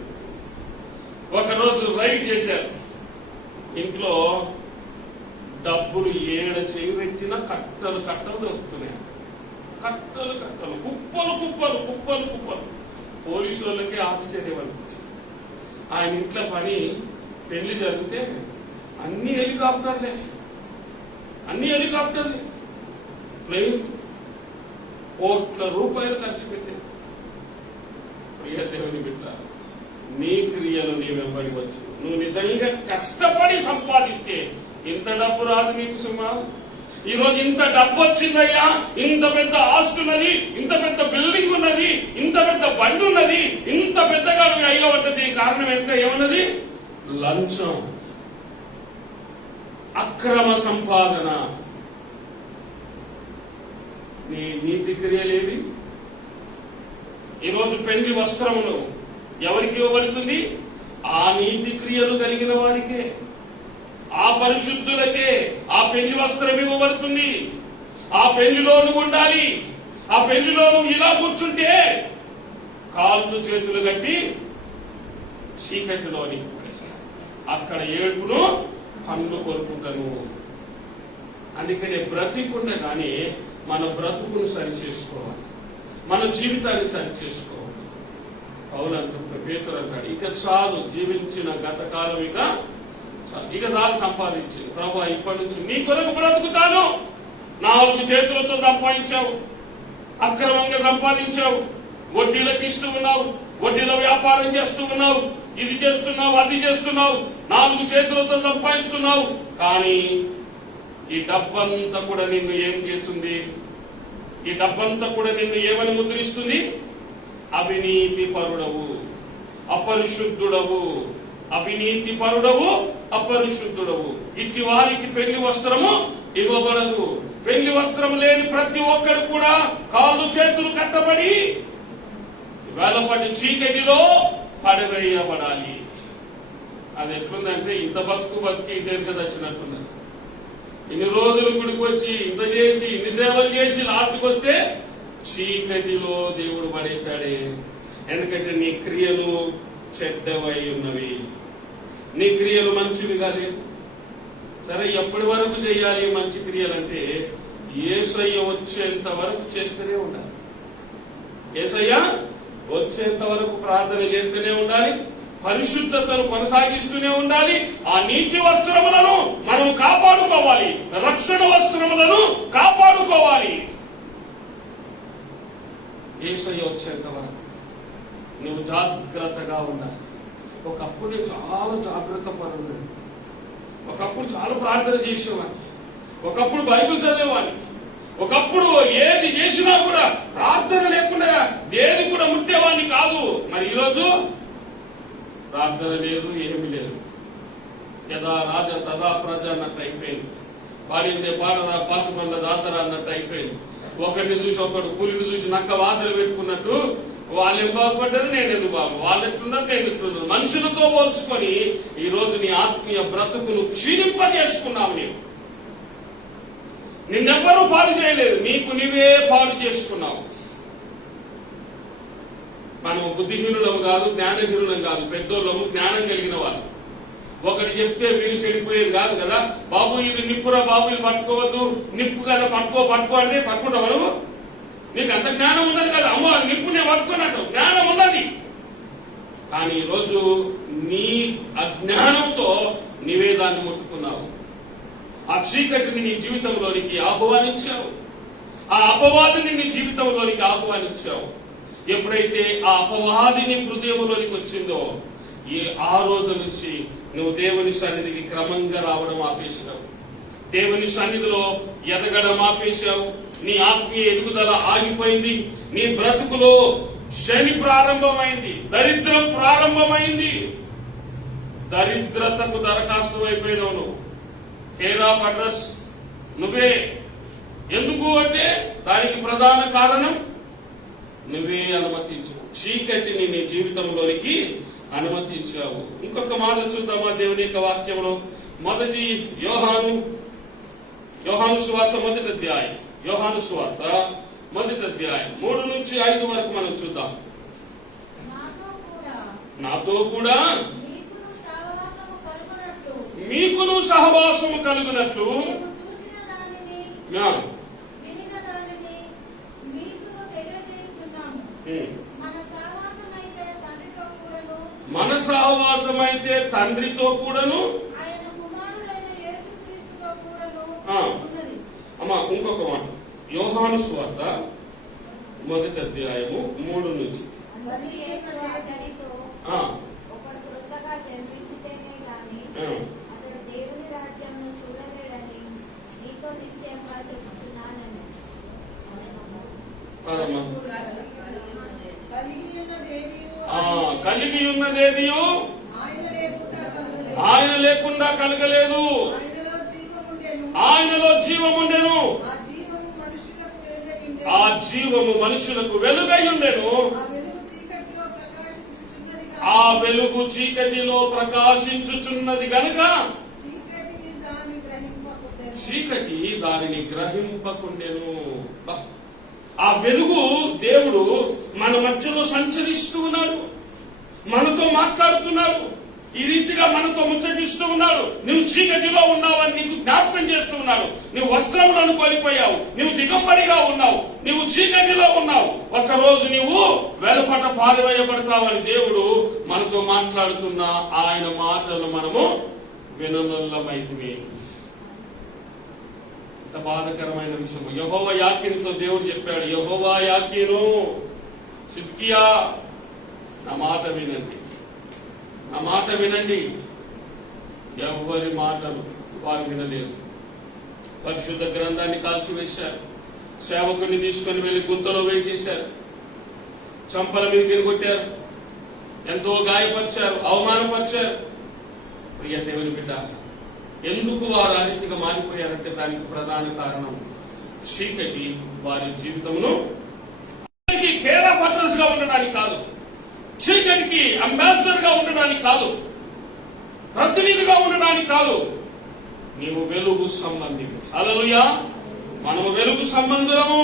ఒకరోజు రైడ్ చేశారు. ఇంట్లో డబ్బులు ఏడ చేయి పెట్టినా కట్టలు కట్టలు దొరుకుతున్నాయి. కట్టలు కట్టలు, కుప్పలు కుప్పలు కుప్పలు కుప్పలు. పోలీసు వాళ్ళకి ఆశ్చర్యం అనిపించింది. ఆయన ఇంట్లో పని పెళ్లి జరిగితే అన్ని హెలికాప్టర్లే, ప్లేన్, కోట్ల రూపాయలు ఖర్చు పెట్టారు. ప్రియ దేవుని బిడ్డ, నీ క్రియలు నీ వెంబడి వచ్చు. నువ్వు నిజంగా కష్టపడి సంపాదిస్తే ఇంత డబ్బు రాదు నీకు సుమా. ఈ రోజు ఇంత డబ్బు వచ్చిందయ్యా, ఇంత పెద్ద ఆస్తి ఉన్నది, ఇంత పెద్ద బిల్డింగ్ ఉన్నది, ఇంత పెద్ద బండి ఉన్నది, ఇంత పెద్దగా అయ్యబడ్డది. కారణం ఏమన్నది? లంచం, అక్రమ సంపాదన. నీ నీతి క్రియలేవి? ఈరోజు పెళ్లి వస్త్రములు ఎవరికి ఇవ్వబడుతుంది? ఆ నీతి క్రియలు కలిగిన వారికే, ఆ పరిశుద్ధులకే ఆ పెళ్లి వస్త్రం ఇవ్వబడుతుంది. ఆ పెళ్లిలో నువ్వు ఉండాలి. ఆ పెళ్లిలో నువ్వు ఇలా కూర్చుంటే కాళ్ళు చేతులు కట్టి చీకటిలోని అక్కడ ఏడుపును పండ్లు కోరుకుంటాను. అందుకనే బ్రతికుండా కానీ మన బ్రతుకును సరి చేసుకోవాలి, మన జీవితాన్ని సరి చేసుకోవాలి. పౌలు అంటాడు, పేతురు అంటాడు, ఇక చాలు జీవించిన గత కాలం, ఇక చాలు సంపాదించింది. ప్రభు ఇప్పటి నుంచి నీ కొరకు బ్రతుకుతాను. 4 చేతులతో సంపాదించావు, అక్రమంగా సంపాదించావు, వడ్డీలకు ఇస్తూ ఉన్నావు, వడ్డీలో వ్యాపారం చేస్తూ ఉన్నావు, ఇది చేస్తున్నావు, అది చేస్తున్నావు, 4 చేతులతో సంపాదిస్తున్నావు. కానీ ఈ డబ్బంతా కూడా నిన్ను ఏం చేస్తుంది? ఈ డబ్బంతా కూడా నిన్ను ఏమని ముద్రిస్తుంది? అవినీతి పరుడవు, అపరిశుద్ధుడవు. అవినీతి పరుడవు, అపరిశుద్ధుడవు. ఇట్టి వారికి పెళ్లి వస్త్రము ఇవ్వబడదు. పెళ్లి వస్త్రం లేని ప్రతి ఒక్కరు కూడా కాళ్ళు చేతులు కట్టబడి వేలపడి చీకటిలో పడవేయబడాలి. అది ఎట్లుందంటే ఇంత బతికి ఇంటెనక తెచ్చినట్టున్నది. ఇన్ని రోజులు గుడికి వచ్చి ఇంత చేసి ఇన్ని సేవలు చేసి లాస్ట్కి వస్తే చీకటిలో దేవుడు పడేశాడే. ఎందుకంటే నీ క్రియలు చెడ్డవై ఉన్నవి, నీ క్రియలు మంచివి కాలేదు. సరే, ఎప్పటి వరకు చేయాలి మంచి క్రియలంటే యేసయ్య వచ్చేంత వరకు చేస్తూనే ఉండాలి. యేసయ్య వచ్చేంత వరకు ప్రార్థన చేస్తూనే ఉండాలి, పరిశుద్ధతను కొనసాగిస్తూనే ఉండాలి. ఆ నీతి వస్త్రములను మనం కాపాడుకోవాలి, రక్షణ వస్త్రములను కాపాడుకోవాలి. యేసయ్య వచ్చేంత వరకు నువ్వు జాగ్రత్తగా ఉండాలి. ఒకప్పుడు నేను చాలా జాగ్రత్త పరుడు, ఒకప్పుడు చాలా ప్రార్థన చేసేవాడిని, ఒకప్పుడు బైబిల్ చదివేవాడిని, ఒకప్పుడు ఏది చేసినా కూడా ప్రార్థన లేకుండా ఏది కూడా ముట్టేవాడిని కాదు. మరి ఈరోజు ప్రార్థన లేదు, ఏమీ లేదు. యదా రాజ తదా ప్రజ అన్నట్టు అయిపోయింది. పాడిందే పాడరా పాసుబండ దాసరా అన్నట్టు అయిపోయింది. ఒకరిని చూసి ఒకడు, కూలిని చూసి నక్క వాతలు పెట్టుకున్నట్టు వాళ్ళేం బాగుపడ్డారు, నేను ఎందుకు బాగు, వాళ్ళు ఎట్లున్నారు, నేను ఎట్లున్నాను. మనుషులతో పోల్చుకొని ఈ రోజు నీ ఆత్మీయ బ్రతుకును క్షీణింపజేసుకున్నావు. నిన్నెవ్వరూ పాడు చేయలేదు, నీకు నీవే పాడు చేసుకున్నావు. మనం బుద్ధిహీనులం కాదు, జ్ఞానహీనులం కాదు, పెద్దోళ్ళము, జ్ఞానం కలిగిన వాళ్ళు. ఒకటి చెప్తే వీలు చెడిపోయేది కాదు కదా. బాబు ఇది నిప్పురా బాబు, ఇది పట్టుకోవద్దు, నిప్పు కదా పట్టుకో అంటే పట్టుకుంటావు. నీకు అంత జ్ఞానం ఉన్నది కదా, అమ్మ నిప్పు నేను పట్టుకున్నట్టు జ్ఞానం ఉన్నది. కానీ ఈరోజు నీ అజ్ఞానంతో నీవే దాన్ని ముట్టుకున్నావు. ఆ చీకటిని నీ జీవితంలోనికి ఆహ్వానించావు, ఆ అపవాదిని నీ జీవితంలోనికి ఆహ్వానించావు. ఎప్పుడైతే ఆ అపవాదిని హృదయంలోనికి వచ్చిందో ఆ రోజు నుంచి నువ్వు దేవుని సన్నిధికి క్రమంగా రావడం ఆపేశావు, దేవుని సన్నిధిలో ఎదగడం ఆపేశావు. నీ ఆత్మీయ ఎదుగుదల ఆగిపోయింది. నీ బ్రతుకులో శని ప్రారంభమైంది, దరిద్రం ప్రారంభమైంది. దరిద్రతకు దరఖాస్తు అయిపోయినావు నువ్వు. కేర్ ఆఫ్ అడ్రస్ నువ్వే. ఎందుకు అంటే దానికి ప్రధాన కారణం నువ్వే అనుమతించు. చీకటిని నీ జీవితంలోనికి అనుమతించావు. ఇంకొక మాట చూద్దామా దేవుని యొక్క వాక్యంలో? మొదటి యోహాను సువార్త మొదటి అధ్యాయం, యోహాను సువార్త మొదటి అధ్యాయం 3 నుంచి 5 వరకు మనం చూద్దాం. నాతో కూడా మీకును సహవాసము కలుగునట్లు మన సహవాసమైతే తండ్రితో కూడాను అమ్మా ఇంకొక మాట, యోహాను సువార్త మొదటి అధ్యాయము 3 నుంచి కలిగి ఉన్నదేదియో ఆయన లేకుండా కలగలేదు. ఆయనలో జీవముండెను, ఆ జీవము మనుషులకు వెలుగై ఉండెను. ఆ వెలుగు చీకటిలో ప్రకాశించుచున్నది గనుక చీకటి దానిని గ్రహింపకుండెను. ఆ వెలుగు దేవుడు మన మధ్యలో సంచరిస్తూ ఉన్నాడు, మనతో మాట్లాడుతున్నాడు, ఈ రీతిగా మనతో ముచ్చటిస్తూ ఉన్నాడు. నువ్వు చీకటిలో ఉన్నావని నీకు జ్ఞాపకం చేస్తూ ఉన్నాడు. నువ్వు వస్త్రములను కోల్పోయావు, నువ్వు దిగంబరిగా ఉన్నావు, నువ్వు చీకటిలో ఉన్నావు, ఒక్కరోజు నువ్వు వెలుపట పారివేయబడతావని దేవుడు మనతో మాట్లాడుతున్న ఆయన మాటలు మనము విననొల్లమైతిమి. ఎంత బాధకరమైన విషయం. యెహోవా యాకీనుతో దేవుడు చెప్పాడు, యెహోవా యాకీను, సిద్కియా, నా మాట వినండి, నా మాట వినండి. ఎవరి మాటలు వారు వినలేదు. పరిశుద్ధ గ్రంథాన్ని కాల్చివేశారు, సేవకుని తీసుకుని వెళ్లి గుంతలో వేసేశారు, చంపల మీద కొట్టారు, ఎంతో గాయపరిచారు, అవమానపరిచారు. ప్రియ దేవుని బిడ్డ, ఎందుకు వారు ఆ రీతిగా మారిపోయారంటే దానికి ప్రధాన కారణం చీకటి వారి జీవితంలో కేర్ ఆఫ్ అడ్రస్ గా ఉండడానికి కాదు, చీకటికి అంబాసిడర్ గా ఉండడానికి కాదు, ప్రతినిధిగా ఉండడానికి కాదు. నీవు వెలుగు సంబంధికుడు. హల్లెలూయా. మనము వెలుగు సంబంధులము.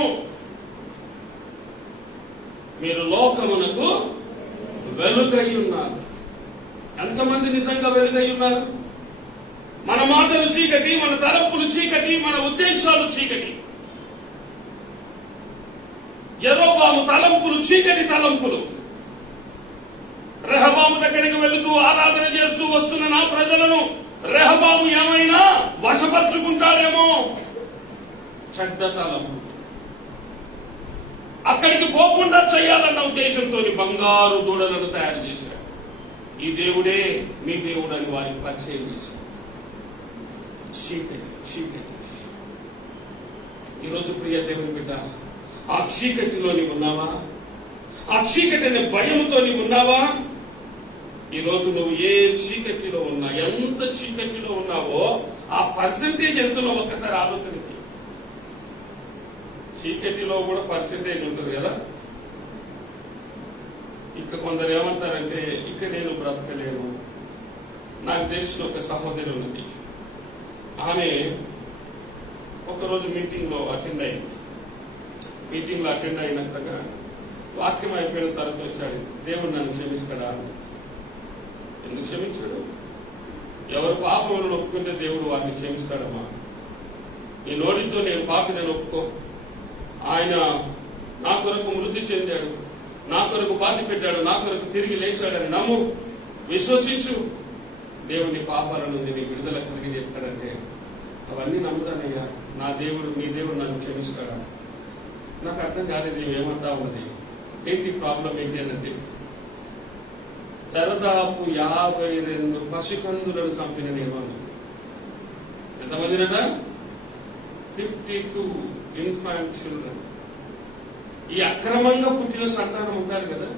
మీరు లోకమునకు వెలుగై ఉన్నారు. ఎంతమంది నిజంగా వెలుగై ఉన్నారు? మన మాటలు చీకటి, మన తలపులు చీకటి, మన ఉద్దేశాలు చీకటి. యెరొబాము తలంపులు చీకటి తలంపులు. రెహబాము దగ్గరికి వెళుతూ ఆరాధన చేస్తూ వస్తున్న నా ప్రజలను రెహబాము ఏమైనా వశపరుచుకుంటాడేమో. చెడ్డ తలంపు. అక్కడికి పోకుండా చేయాలన్న ఉద్దేశంతో బంగారు దూడలను తయారు చేశాడు. ఈ దేవుడే మీ దేవుడు అని వారికి పరిచయం చేశాడు. చీకటి చీకటి. ఈరోజు ప్రియ దేవుని బిడ్డ, ఆ చీకటిలో నీవు ఉన్నావా? ఆ చీకటి అనే భయంతో నీవు ఉన్నావా? ఈరోజు నువ్వు ఏ చీకటిలో ఉన్నా, ఎంత చీకటిలో ఉన్నావో ఆ పర్సెంటేజ్ ఎంతలో ఒక్కసారి ఆలోచన. చీకటిలో కూడా పర్సెంటేజ్ ఉంటుంది కదా. ఇక కొందరు ఏమంటారంటే, ఇక నేను బ్రతకలేను. నాకు తెలిసిన ఒక సహోదరి ఉన్నది. ఆమె ఒకరోజు మీటింగ్ లో అటెండ్ అయింది. మీటింగ్ లో అటెండ్ అయినట్టుగా వాక్యం అయిపోయిన తర్వాత వచ్చాడు, దేవుడు నన్ను క్షమిస్తాడా? ఎందుకు క్షమించాడు? ఎవరు పాపములను ఒప్పుకుంటే దేవుడు వారిని క్షమిస్తాడమ్మా. ఈ నోటితో నేను పాపిని ఒప్పుకో, ఆయన నా కొరకు మృతి చెందాడు, నా కొరకు బాధి పెట్టాడు, నా కొరకు తిరిగి లేచాడని నమ్ము, విశ్వసించు, దేవుని పాపాల నుండి నీకు విడుదల కలిగి చేస్తాడంటే అవన్నీ నమ్ముతానయ్యా. నా దేవుడు, మీ దేవుడు నన్ను క్షమిస్తాడా? నాకు అర్థం కాలేదు. ఏమంటా ఉన్నది, ఏంటి ప్రాబ్లం ఏంటి అన్నది. దాదాపు 52 పసికందులను చంపిన నియమం. ఎంతమందినట? 52 ఇన్ఫాంట్ చిల్డ్రన్. ఈ అక్రమంగా పుట్టిన సంతానం ఉంటారు కదా,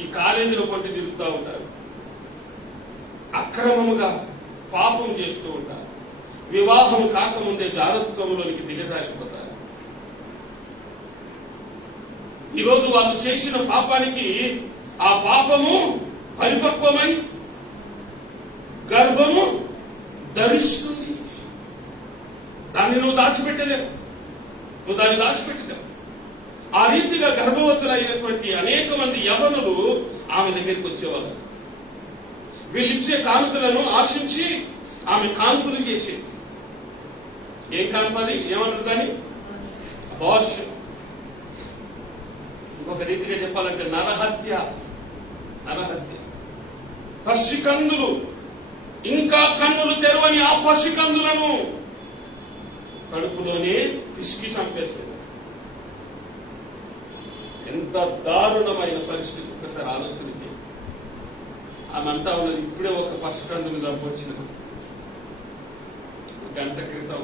ఈ కాలేజీలో కొంత తిరుగుతూ ఉంటారు, అక్రమముగా పాపం చేస్తూ ఉంటారు, వివాహం కాకముందే జారత్వంలోనికి దిగజారిపోతారు. ఈరోజు వాళ్ళు చేసిన పాపానికి ఆ పాపము పరిపక్వమై గర్భము ధరిస్తుంది. దాన్ని నువ్వు దాచిపెట్టలేవు, నువ్వు దాన్ని దాచిపెట్టలేవు. ఆ రీతిగా గర్భవతులైనటువంటి అనేక మంది యవ్వనులు ఆమె దగ్గరికి వచ్చేవాళ్ళు. వీళ్ళిచ్చే కానుకలను ఆశించి ఆమె కానుకలు చేసేది. ఏం కానుకది? ఏమంటారు దాన్ని? అబార్షన్. ఇంకొక రీతిగా చెప్పాలంటే నరహత్య. నరహత్య. పసికందులు, ఇంకా కన్నులు తెరవని ఆ పసికందులను కడుపులోనే పిసికి చంపేసేది. ఎంత దారుణమైన పరిస్థితి ఒకసారి ఆలోచనకి. ఆమె అంతా ఉన్నది, ఇప్పుడే ఒక పసికందుని చంపొచ్చిన గంట క్రితం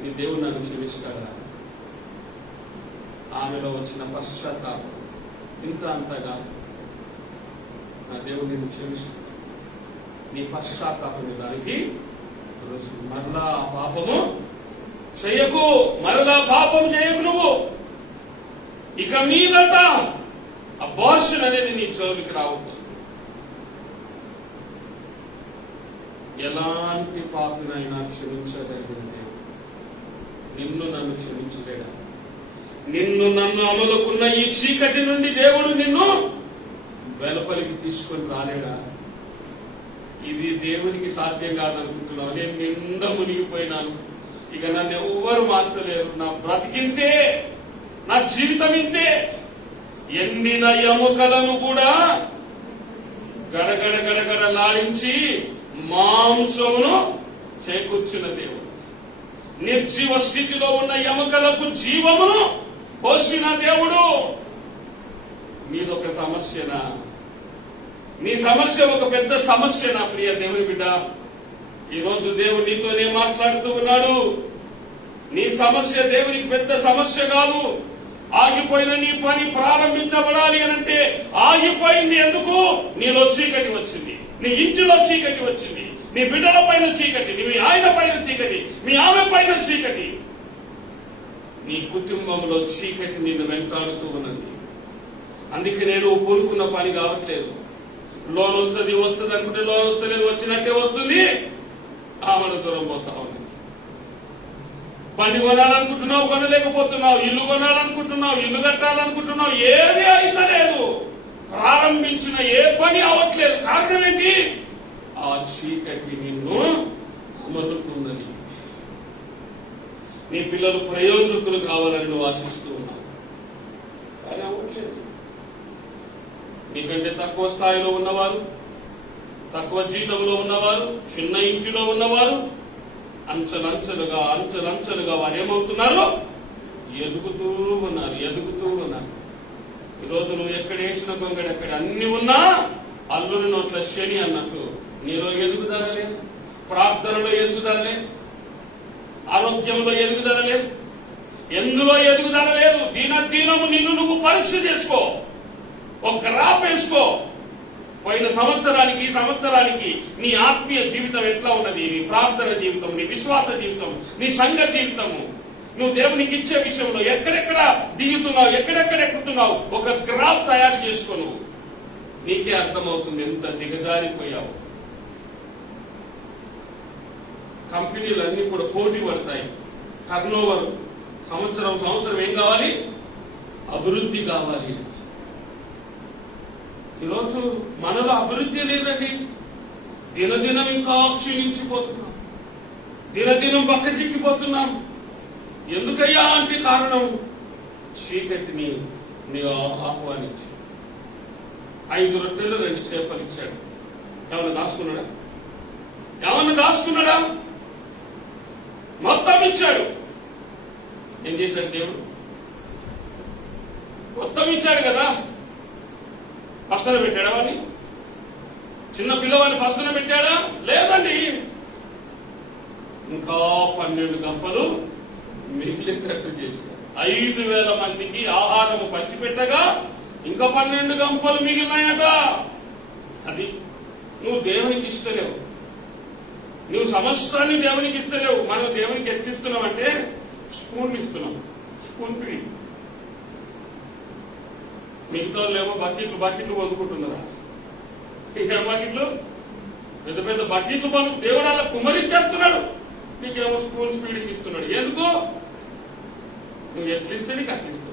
నీ దేవుడు నన్ను క్షమిస్తాడా? ఆమెలో వచ్చిన పశ్చాత్తాపం ఇంత అంతగా నా దేవుడు నిన్ను క్షమిస్తాడు. నీ పశ్చాత్తాపం దానికి మరలా పాపము చెయ్యకు, మరలా పాపం చేయకు. నువ్వు ఇక మీదట అబార్షన్ అనేది నీ జోలికి రావద్దు. ఎలాంటి పాపినైనా క్షమించగలిగింది నిన్ను నన్ను క్షమించలేడా? నిన్ను నన్ను అమలుకున్న ఈ చీకటి నుండి దేవుడు నిన్ను వెలుపలికి తీసుకొని రాలేడా? ఇది దేవునికి సాధ్యం కాదనుకుంటున్నావు. నేను నిండా మునిగిపోయినాను, ఇక నన్ను ఎవ్వరు మార్చలేరు, నా బ్రతికింతే, నా జీవితం ఇంతే. ఎండిన ఎముకలను కూడా గడగడ గడగడలాడించి మాంసమును చేకూర్చిన దేవుడు, నిర్జీవ స్థితిలో ఉన్న ఎముకలకు జీవమును పోసిన దేవుడు. మీదొక సమస్యనా? నీ సమస్య ఒక పెద్ద సమస్య నా ప్రియ దేవుని బిడ్డ. ఈరోజు దేవుడు నీతోనే మాట్లాడుతూ ఉన్నాడు. నీ సమస్య దేవునికి పెద్ద సమస్య కాదు. ఆగిపోయిన నీ పని ప్రారంభించబడాలి అనంటే ఆగిపోయింది ఎందుకు? నీలో చీకటి వచ్చింది, నీ ఇంటిలో చీకటి వచ్చింది, నీ బిడ్డల పైన చీకటి, నీ ఆయన పైన చీకటి, మీ ఆమె పైన చీకటి, నీ కుటుంబంలో చీకటి నిన్ను వెంటాడుతూ ఉన్నది. అందుకే నేను కోరుకున్న పని కావట్లేదు. లోన్ వస్తుంది అనుకుంటే లోన్ వస్తలేదు, వచ్చినట్టే వస్తుంది, ఆమెను దూరం పోతా ఉంది. బండి కొనాలనుకుంటున్నావు, కొనలేకపోతున్నావు. ఇల్లు కొనాలనుకుంటున్నావు, ఇల్లు కట్టాలనుకుంటున్నావు, ఏది అయితలేదు. ప్రారంభించిన ఏ పని అవట్లేదు. కారణం ఏంటి? ఆ చీకటి నిన్ను అమలుతున్నది. నీ పిల్లలు ప్రయోజకులు కావాలని నువ్వు ఆశిస్తూ ఉన్నావు, కానీ అవ్వట్లేదు. నీకంటే తక్కువ స్థాయిలో ఉన్నవారు, తక్కువ జీతంలో ఉన్నవారు, చిన్న ఇంటిలో ఉన్నవారు అంచెలంచెలుగా వారు ఏమవుతున్నారు? ఎదుగుతూ ఉన్నారు. ఈరోజు నువ్వు ఎక్కడ వేసిన గొంగడు ఎక్కడ అన్ని ఉన్నా అల్లుని నోట్ల శని అన్నట్టు నీలో ఎదుగుదల లేదు, ప్రార్థనలో ఎదుగుదల లేదు, ఆరోగ్యంలో ఎదుగుదల లేదు, ఎందులో ఎదుగుదల లేదు. దినము నిన్ను నువ్వు పరీక్ష చేసుకో, ఒక గ్రాఫ్ వేసుకో. పోయిన సంవత్సరానికి ఈ సంవత్సరానికి నీ ఆత్మీయ జీవితం ఎట్లా ఉన్నది? నీ ప్రార్థన జీవితం, నీ విశ్వాస జీవితం, నీ సంఘ జీవితము, నువ్వు దేవునికి ఇచ్చే విషయంలో ఎక్కడెక్కడ దిగుతున్నావు, ఎక్కడెక్కడ ఎక్కుతున్నావు, ఒక గ్రాఫ్ తయారు చేసుకోను. నీకే అర్థమవుతుంది ఎంత దిగజారిపోయావు. కంపెనీలన్నీ కూడా పోటీ పడతాయి. టర్నోవర్ సంవత్సరం ఏం కావాలి? అభివృద్ధి కావాలి. ఈరోజు మనలో అభివృద్ధి లేదండి. దినదినం ఇంకా క్షీణించిపోతున్నాం, దినదినం బక్కచిక్కిపోతున్నాం. ఎందుకయ్యా అంటే కారణం చీకటిని నీవు ఆహ్వానించి 5 రొట్టెలు 2 చేపలు ఇచ్చాడు. ఏమన్నా దాచుకున్నాడా? మొత్తం ఇచ్చాడు. ఏం చేశాడు దేవుడు? మొత్తం ఇచ్చాడు కదా. పస్తున పెట్టాడా? వాడిని, చిన్న పిల్లవాడిని పస్తున పెట్టాడా? లేదండి. ఇంకా 12 గంపలు మిగిలినట్టు చేశాడు. 5,000 మందికి ఆహారము పంచిపెట్టగా ఇంకా 12 గంపలు మిగిలినాయట. అది నువ్వు దేవునికి ఇస్తలేవు, నువ్వు సమస్తాన్ని దేవునికి ఇస్తలేవు. మనం దేవునికి ఎట్టిస్తున్నాం అంటే స్పూన్ ఇస్తున్నాం, స్పూన్ ఫీడ్. మిగతా ఏమో బకెట్లు పొందుకుంటున్నారా? ఏం బకెట్లు? పెద్ద పెద్ద బకెట్లు దేవుడు అలా కుమరించేస్తున్నాడు. నీకేమో స్పూన్ స్పీడింగ్ ఇస్తున్నాడు. ఎందుకు? నువ్వు ఎట్లిస్తే నీకు అట్లిస్తావు.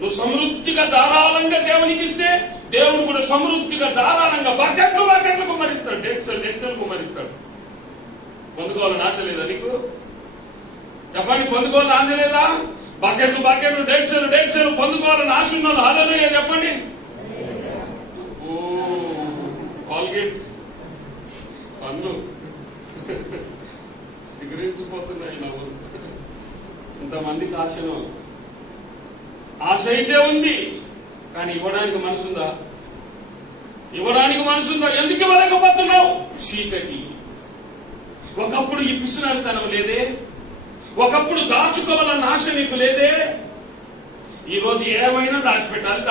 నువ్వు సమృద్ధిగా ధారాళంగా దేవునికి ఇస్తే దేవుడు కూడా సమృద్ధిగా ధారాళంగా బకెట్లు కుమరిస్తాడు, డెక్సలు కుమరిస్తాడు. పొందుకోవాలని ఆశ లేదా నీకు? చెప్పండి, పొందుకోవాలని ఆశ లేదా? బకెట్లు డెక్సలు పొందుకోవాలని ఆశ ఉన్నాను. హల్లెలూయా చెప్పండి. ఓ కాల్గేట్ పనులు సిగరించిపోతున్నాయి నా ఊరు. ఇంతమందికి ఆశ అయితే ఉంది, కానీ ఇవ్వడానికి మనసుందా? ఎందుకు ఇవ్వలేకపోతున్నావు? చీకటి. ఒక ఒకప్పుడు ఈ పిసినారితనం లేదే, ఒకప్పుడు దాచుకోవాలన్న ఆశ నీకు లేదే. ఈరోజు ఏమైనా దాచిపెట్టాలి.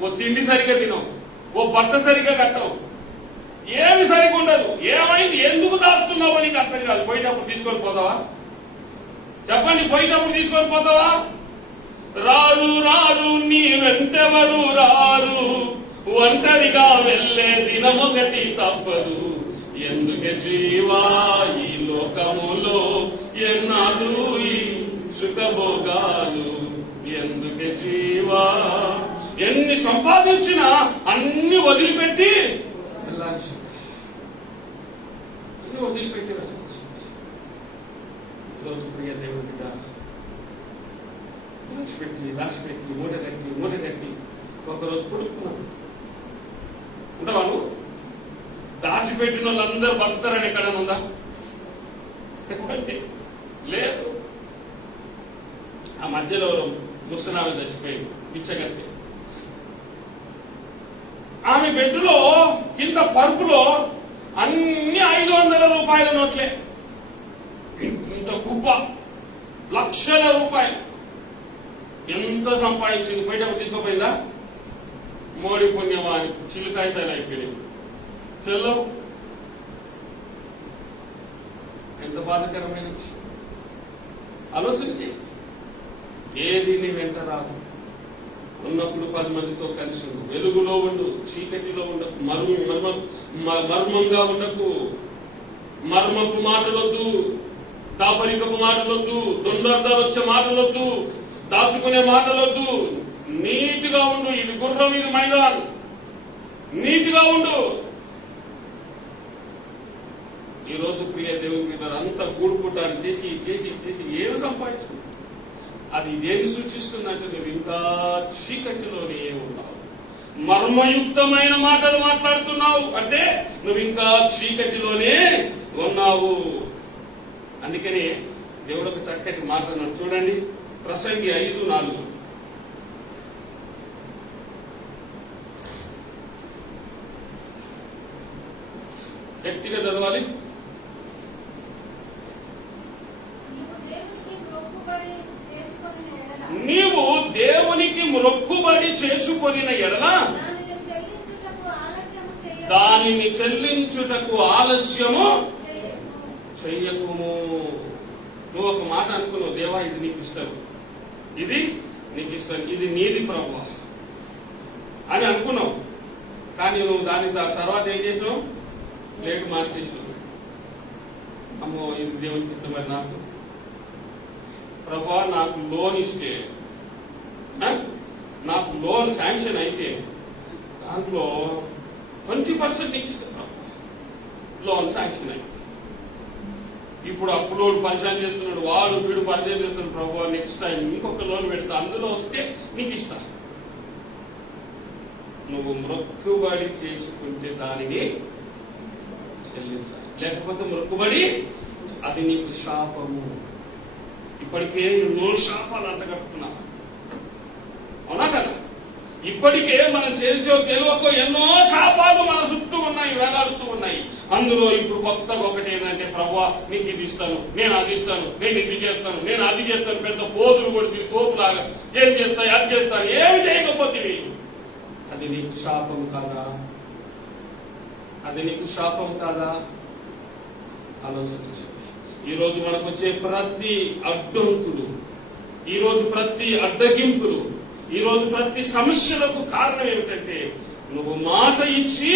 ఓ తిండి సరిగా తినవు, ఓ బట్ట సరిగా కట్టవు, ఏమి సరిగా ఉండదు. ఏమైంది, ఎందుకు దాస్తున్నావో నీకు అర్థం కాదు. పోయేటప్పుడు తీసుకొని పోతావా? చెప్పండి, పోయేటప్పుడు తీసుకొని పోతావా? రారు నీ వెంటెవరు రారు, ఒంటరిగా వెళ్ళే దినమొకటి తప్పదు. ఎందుకే జీవా ఈ లోకములో ఎన్నాడు ఈ సుఖభోగాలు, ఎందుకే జీవా ఎన్ని సంపాదించినా అన్ని వదిలిపెట్టి వెళ్ళాల్సింది. ఈరోజు ప్రియ దేవుడి బిడ్డ, దాచిపెట్టి మూట కట్టి ఒకరోజు కొడుకున్నాను ఉండవా? నువ్వు దాచిపెట్టిన వాళ్ళందరూ భక్తారని ఎక్కడైనా ఉందా? లేదు. ఆ మధ్యలో ముసలామె చచ్చిపోయింది, పిచ్చగత్తి. ఆమె బెడ్లో కింద పరుపులో అన్ని 500 రూపాయల నోట్లే, ఇంత కుప్ప, లక్షల రూపాయలు. ఎంత సంపాదించింది? బయటకు తీసుకోపోయిందా? మోడీ పుణ్యమా చిల్లుకాయితాలు అయిపోయింది. చెల్లవు. ఎంత బాధకరమైన విషయం. ఆలోచించి ఏది నీ వెంట రాదు. ఉన్నప్పుడు 10 మందితో కలిసి ఉండు, వెలుగులో ఉండు, చీకటిలో ఉండకు, మర్మంగా ఉండకు. మర్మపు మాటలొద్దు, దాపరికపు మాటలొద్దు, దొందర్దాలు వచ్చే మాటలొద్దు, దాచుకునే మాటలొద్దు. నీటిగా ఉండు. ఇది గుర్రం, ఇది మైదాన్. నీటిగా ఉండు. ఈరోజు ప్రియ దేవుని మీద అంతా కూడుకుంటారు చేసి ఏమి సంపాదించు. అది దేని సూచిస్తుందంటే నువ్వు ఇంకా చీకటిలోనే ఉన్నావు. మర్మయుక్తమైన మాటలు మాట్లాడుతున్నావు అంటే నువ్వు ఇంకా చీకటిలోనే ఉన్నావు. అందుకనే దేవుడు ఒక చక్కటి మాట అన్నాడు చూడండి, ప్రసంగి 5:4. గట్టిగా చదవాలి. నీవు దేవునికి మొక్కుబడి చేసుకొనిన ఎడల దానిని చెల్లించుటకు ఆలస్యము చెయ్యకుము. నువ్వు ఒక మాట అనుకున్నావు, దేవా ఇది నీకు ఇష్టం, ఇది నీకు ఇష్టం, ఇది నీది ప్రభువా అని అనుకున్నావు. కానీ నువ్వు దాని తర్వాత ఏం చేసినావు? ప్లేట్ మార్చేసినావు. అమ్మో ఇది దేవునికి ఇష్టమని నాకు ప్రభువా, నాకు లోన్ ఇస్తే, నాకు లోన్ శాంక్షన్ అయితే దాంట్లో 20% నీకు ఇస్తాను. లోన్ శాంక్షన్ అయితే ఇప్పుడు అప్పులోడు పరిచయం చేస్తున్నాడు, వాడు వీడు పరిచయం చేస్తున్నాడు. ప్రభువా నెక్స్ట్ టైం ఇంకొక లోన్ పెడతా, అందులో వస్తే నీకు ఇస్తా. నువ్వు మొక్కుబడి చేసుకుంటే దానిని చెల్లించాలి, లేకపోతే మొక్కుబడి అది నీకు శాపము. ఇప్పటికే ఎన్నో శాపాలు అంటగట్టుకున్నా, అవునా కదా? ఇప్పటికే మనం చేసో తెలియకో ఎన్నో శాపాలు మన చుట్టూ ఉన్నాయి, వేలాడుతూ ఉన్నాయి. అందులో ఇప్పుడు కొత్తగా ఒకటి ఏంటంటే ప్రభువా నీకు ఇది ఇస్తాను, నేను అది ఇస్తాను, నేను ఇది చేస్తాను, నేను అది చేస్తాను. పెద్ద పోతులు కొడితే తోపులాగా ఏం చేస్తాయి, అది చేస్తాను. ఏమి చేయకపోతే అది నీకు శాపం కాదా? అది నీకు శాపం కాదా? ఆలోచించు. ఈరోజు మనకు వచ్చే ప్రతి అడ్డంకులు, ఈరోజు ప్రతి అడ్డగింపులు, ఈరోజు ప్రతి సమస్యలకు కారణం ఏమిటంటే నువ్వు మాట ఇచ్చి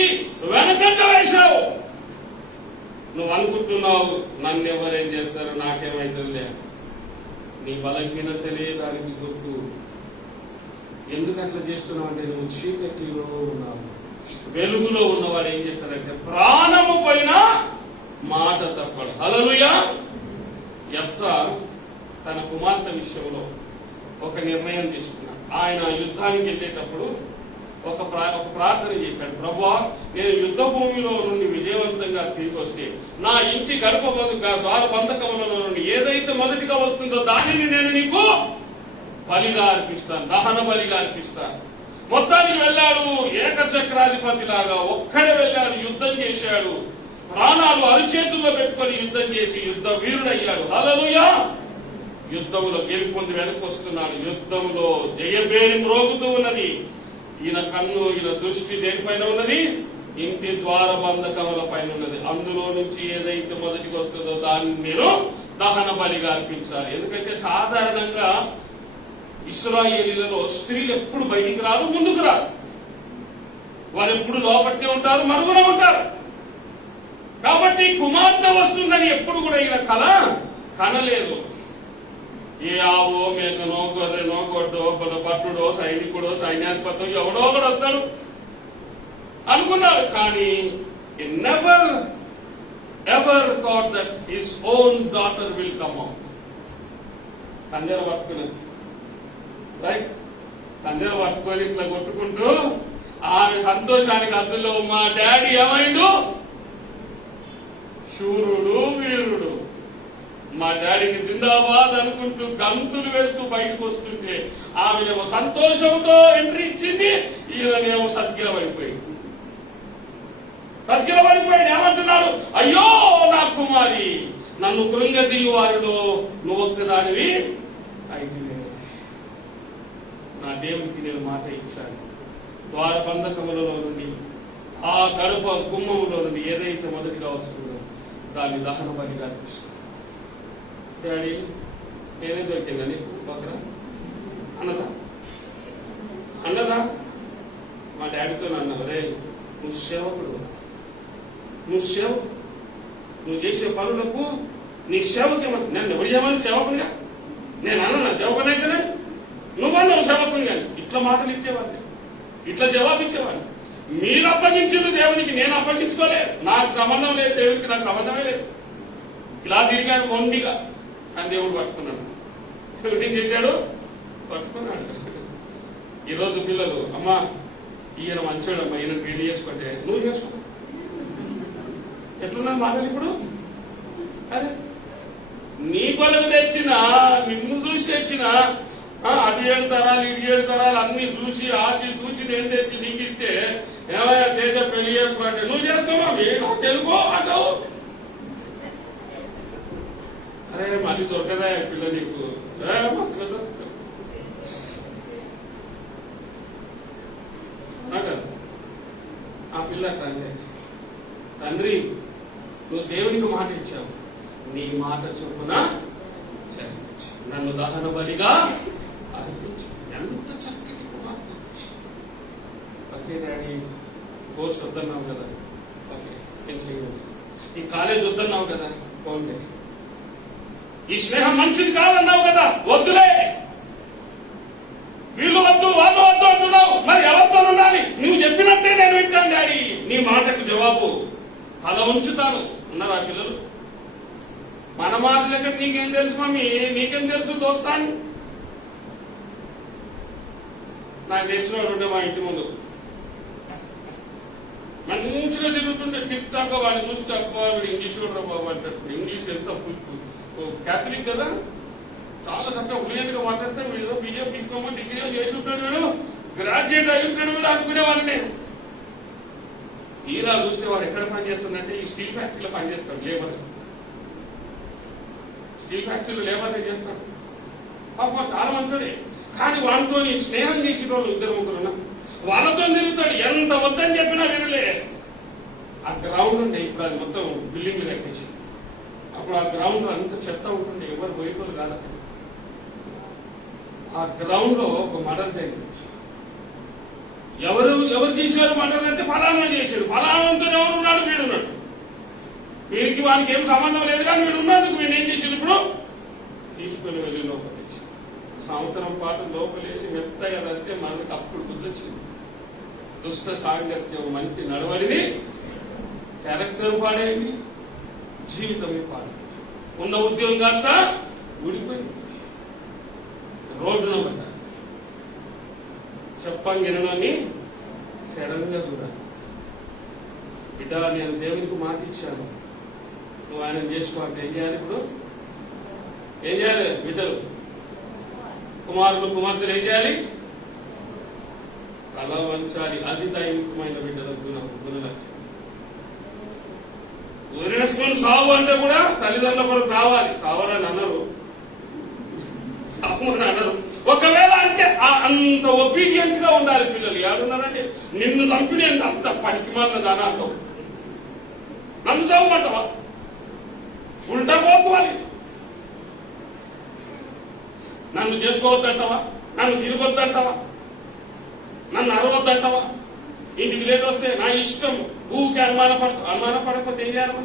వెనకంట వేశావు. నువ్వు అనుకుంటున్నావు నన్ను ఎవరేం చేస్తారు, నాకేమైతుందిలే. నీ బలహీనతలే దానికి గుర్తు. ఎందుకు అట్లా చేస్తున్నావు అంటే నువ్వు చీకటిలో ఉన్నావు. వెలుగులో ఉన్నవాడు ఏం చేస్తారంటే ప్రాణము పైన మాట తప్పడు. హల్లెలూయా. యెఫ్తా తన కుమార్తె విషయంలో ఒక నిర్ణయం తీసుకున్నాడు. ఆయన యుద్ధానికి వెళ్ళేటప్పుడు ఒక ప్రార్థన చేశాడు. ప్రభువా నేను యుద్ధ భూమిలో నుండి విజయవంతంగా తిరిగి వస్తే నా ఇంటి గడప ద్వారబంధకములలో నుండి ఏదైతే మొదటిగా వస్తుందో దానిని నేను నీకు బలిగా అర్పిస్తాను, దహన బలిగా అర్పిస్తాను. మొత్తానికి వెళ్ళాడు, ఏకచక్రాధిపతి లాగా ఒక్కడే వెళ్ళాడు, యుద్ధం చేశాడు, ప్రాణాలు ఆయుధాలు అరిచేతుల్లో పెట్టుకొని యుద్ధం చేసి యుద్ధ వీరుడయ్యాడు. హల్లెలూయా. యుద్ధంలో గెలుపొంది వెనక్కి వస్తున్నాడు. యుద్ధంలో జయబేరి మ్రోగుతూ ఉన్నది. ఈయన కన్ను, ఈయన దృష్టి దేనిపైన ఉన్నది? ఇంటి ద్వారబంధకముల పైన ఉన్నది. అందులో నుంచి ఏదైతే మొదటికి వస్తుందో దాన్ని మీరు దహన బలిగా అర్పించాలి. ఎందుకంటే సాధారణంగా ఇశ్రాయేలీలలో స్త్రీలు ఎప్పుడు బయటికి రారు, ముందుకు రారు. వారు ఎప్పుడు లోపట్నే ఉంటారు, మరుగున ఉంటారు. కాబట్టి కుమార్తె వస్తుందని ఎప్పుడు కూడా ఈయన కనలేదు. ఏ ఆవో, మేకనో, గొర్రెనో, గొడ్డో, భట్టుడో, సైనికుడో, సైన్యాధిపతో ఎవడో ఒకడు వస్తాడు అనుకున్నాడు. కానీ never ever thought that his own daughter will come out. కంజర పట్టుకున్నది, రైట్? కంజర పట్టుకొని ఇట్లా కొట్టుకుంటూ ఆమె సంతోషానికి అద్దులో మా డాడీ ఏమైండు? శూరుడు, వీరుడు, మా డాడీకి జిందాబాద్ అనుకుంటూ గంతులు వేస్తూ బయటకు వస్తుంటే ఆమెనేమో సంతోషంతో ఎంట్రీ ఇచ్చింది, ఈయననేమో సద్గిలబడిపోయింది. ఏమంటున్నాడు? అయ్యో నా కుమారి, నన్ను కృంగదీయు వారిలో నువ్వు ఒక్కదానివి అయితే. నా దేవునికి నేను మాట ఇచ్చాను, ద్వారబంధకములలో నుండి, ఆ గడప గుమ్మములో నుండి ఏదైతే మొదటిగా వస్తుందో దాన్ని దహన బలిగా అర్పిస్తాను. డాడీ నేనే దొరికిందా నీకు పక్కన అన్నదా? మా డాడీతో అన్నా, రే నువ్వు సేవకుడు, నువ్వు చేసే పనులకు నీ సేవకి నన్ను ఎవరు చేయమని సేవకునిగా నేను అన్నా, సేవకునైతేనే నువ్వు సేవకుని కానీ ఇట్లా మాటలు ఇచ్చేవాడిని, ఇట్లా జవాబు ఇచ్చేవాడిని. మీరు అప్పగించింది దేవునికి, నేను అప్పగించుకోలేదు. నాకు సంబంధం లేదు, దేవునికి నాకు సంబంధమే లేదు. ఇలా తిరిగాడు మొండిగా, అని దేవుడు పట్టుకున్నాడు. దేవుడు ఏం చేశాడు? పట్టుకున్నాడు. ఈరోజు పిల్లలు, అమ్మా ఈయన మంచోడమ్మా, ఈయన పెళ్లి చేసుకుంటే నువ్వు చేసుకో. ఎట్లున్నాను మాటలు ఇప్పుడు? అదే నీ కొలకు తెచ్చిన, నిన్ను చూసి తెచ్చిన, అటు 7 తరాలు ఇటు 7 తరాలు అన్ని చూసి ఆచి చూసి నేను తెచ్చి నీకు ఇస్తే ఏమయ్యా తేజ పెళ్లి చేసుకుంటే నువ్వు చేసుకోవా? తెలుగు అటు అరే మళ్ళీ దొరకదా పిల్ల నీకు? ఆ పిల్ల తండ్రి నువ్వు దేవునికి మాట ఇచ్చావు, నీ మాట చొప్పున నన్ను దహన బలిగా అర్పించు. ఎంత చక్కటి కుమార్తె. ఓకే డాడీ, కోర్స్ వద్దన్నావు కదా, ఓకే ఏం చేయలేదు. ఈ కాలేజ్ వద్దన్నావు కదా, పోండి. ఈ స్నేహం మంచిది కాదన్నావు కదా, వద్దులే. వీళ్ళు వద్దు, వాళ్ళు వద్దు అంటున్నావు, మరి ఎవరితో ఉండాలి? నువ్వు చెప్పినట్టే నేను వింటాను డాడీ. నీ మాటకు జవాబు అలా ఉంచుతాను అన్నారు ఆ పిల్లలు. మన మాటలకి నీకేం తెలుసు మమ్మీ, నీకేం తెలుసు దోస్తాను. నాకు తెలిసిన వాడు ఉండే మా ఇంటి ముందు, మంచిగా తిరుగుతుంటే టిప్ టాప్ వాడిని చూస్తే అబ్బా వీడు ఇంగ్లీష్ కూడా పడ్డట్టు. ఇంగ్లీష్ ఎంత క్యాథలిక్ కదా, చాలా చక్కగా ఫ్లూయెంట్గా మాట్లాడితే వీడు బిఏ బీకామ్ డిగ్రీ చేసి ఉంటాడు, వీడు గ్రాడ్యుయేట్ అయి ఉంటాడు వీడు అనుకునేవాడిని నేను. తీరా చూస్తే వాడు ఎక్కడ పనిచేస్తుందంటే ఈ స్టీల్ ఫ్యాక్టరీలో పనిచేస్తాడు, లేబర్. స్టీల్ ఫ్యాక్టరీలో లేబర్ చేస్తాడు. పాప చాలా మంచిదే. కానీ వాళ్ళతో స్నేహం చేసేటోళ్ళు 2-3 వాళ్ళతో తిరుగుతాడు. ఎంత వద్దని చెప్పినా వినలే. ఆ గ్రౌండ్ ఉండే, ఇప్పుడు అది మొత్తం బిల్డింగ్లు కట్టేసి, అప్పుడు ఆ గ్రౌండ్ లో అంత చెత్త ఉంటుండే, ఎవరు పోయేటోళ్ళు కాదు. ఆ గ్రౌండ్ లో ఒక మర్డర్ జరిగింది. ఎవరు చేశారు మర్డర్ అంటే ఫలానా చేశాడు, ఫలానంతో ఎవరున్నాడు, వీడున్నాడు. వీరికి వానికి ఏం సంబంధం లేదు, కానీ వీడు ఉన్నందుకు వీడు ఏం చేశాడు? ఇప్పుడు తీసుకుని వెళ్ళి లోపలేసి సంవత్సరం పాటు లోపలేసి మెత్తగా తంటే మనకి అప్పుడు గుర్తొచ్చింది. దుష్ట సాంగత్యం, మంచి నడవడిని, క్యారెక్టర్ పాడైంది, జీవితమే పాడైంది. ఉన్న ఉద్యోగం కాస్త ఊడిపోయింది, రోడ్డున పడ్డారు. చెప్పంగినని సడన్గా చూడాలి. బిడ్డ నేను దేవునికి మాట ఇచ్చాను, నువ్వు ఆయన చేసుకోవాలంటే ఏం చేయాలి? ఇప్పుడు ఏం చేయాలి? బిడ్డలు, కుమారులు, కుమార్తెలు ఏం చేయాలి? తల వంచాలి. అది దైవికమైన బిడ్డల గుణలక్షణం. ఊరేసుకొని సావు అంటే కూడా తల్లిదండ్రుల కొరకు సావాలని అన్నారు, సావు అని అన్నారు. ఒకవేళ అంటే అంత ఒబీడియంట్ గా ఉండాలి పిల్లలు. ఎవరున్నారంటే నిన్ను చంపిణీ అంత పనికి మాలిన దానాతో నన్ను చదవమంటావా? ఉల్టా కోపాలి. నన్ను చేసుకోవద్దంటావా? నన్ను తిరగొద్దంటావా? నన్ను అరవద్దంటావా? ఇంటికి లేట్ వస్తే నా ఇష్టం. ఊరికి అనుమానపడకపోతే ఏం చేయాలి?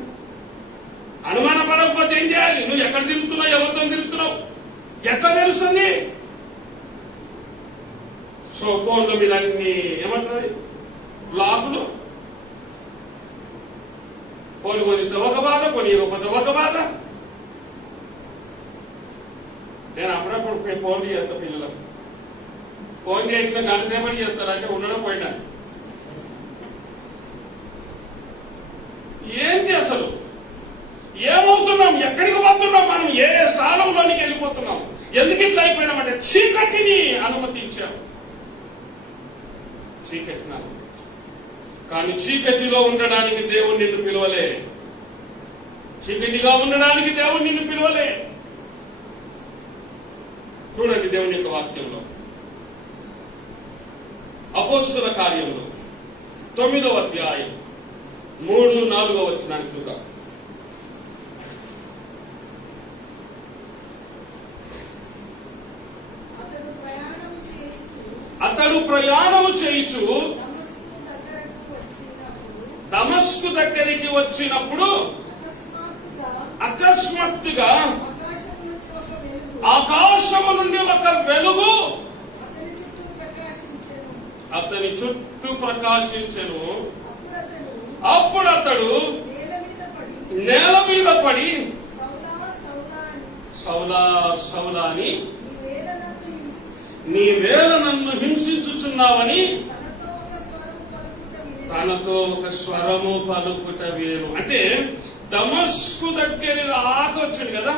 అనుమానపడకపోతే ఏం చేయాలి? నువ్వు ఎక్కడ తిరుగుతున్నావు, ఎవరితో తిరుగుతున్నావు, ఎట్లా తెలుస్తుంది? సో ఫోన్ల మీద అన్ని ఏమంటారు బ్లాగులు. కొనిస్తే ఒక బాధ, కొనియకపోతే ఒక బాధ. నేను అప్పుడప్పుడు ఫోన్ చేస్తా పిల్లలకు. ఫోన్ చేసిన గంట సేపటి చేస్తారంటే ఉండడం పోయినా ఏంటి అసలు? ఏమవుతున్నాం? ఎక్కడికి పోతున్నాం? మనం ఏ స్థానంలోనికి వెళ్ళిపోతున్నాం? ఎందుకు ఇట్లా అయిపోయినామంటే చీకటిని అనుమతించాం. చీకటిని కానీ చీకటిలో ఉండడానికి దేవుడు నిన్ను పిలవలే. చీకటిగా ఉండడానికి దేవుడు నిన్ను పిలవలే. చూడండి దేవుని యొక్క వాక్యంలో అపోస్తల కార్యంలో 9వ అధ్యాయం 3-4 వచనాన్ని చూద్దాం. అతడు ప్రయాణము చేయుచు దమస్కు దగ్గరికి వచ్చినప్పుడు అకస్మాత్తుగా ఆకాశము నుండి ఒక వెలుగు అతని చుట్టూ ప్రకాశించెను. అప్పుడు అతడు నేల మీద పడి సౌలా సౌలా అని నీవేళ నన్ను హింసించుచున్నావని తనతో ఒక స్వరము పలుకుట వేరు. అంటే దమస్కు దగ్గర ఆకు వచ్చాడు కదా.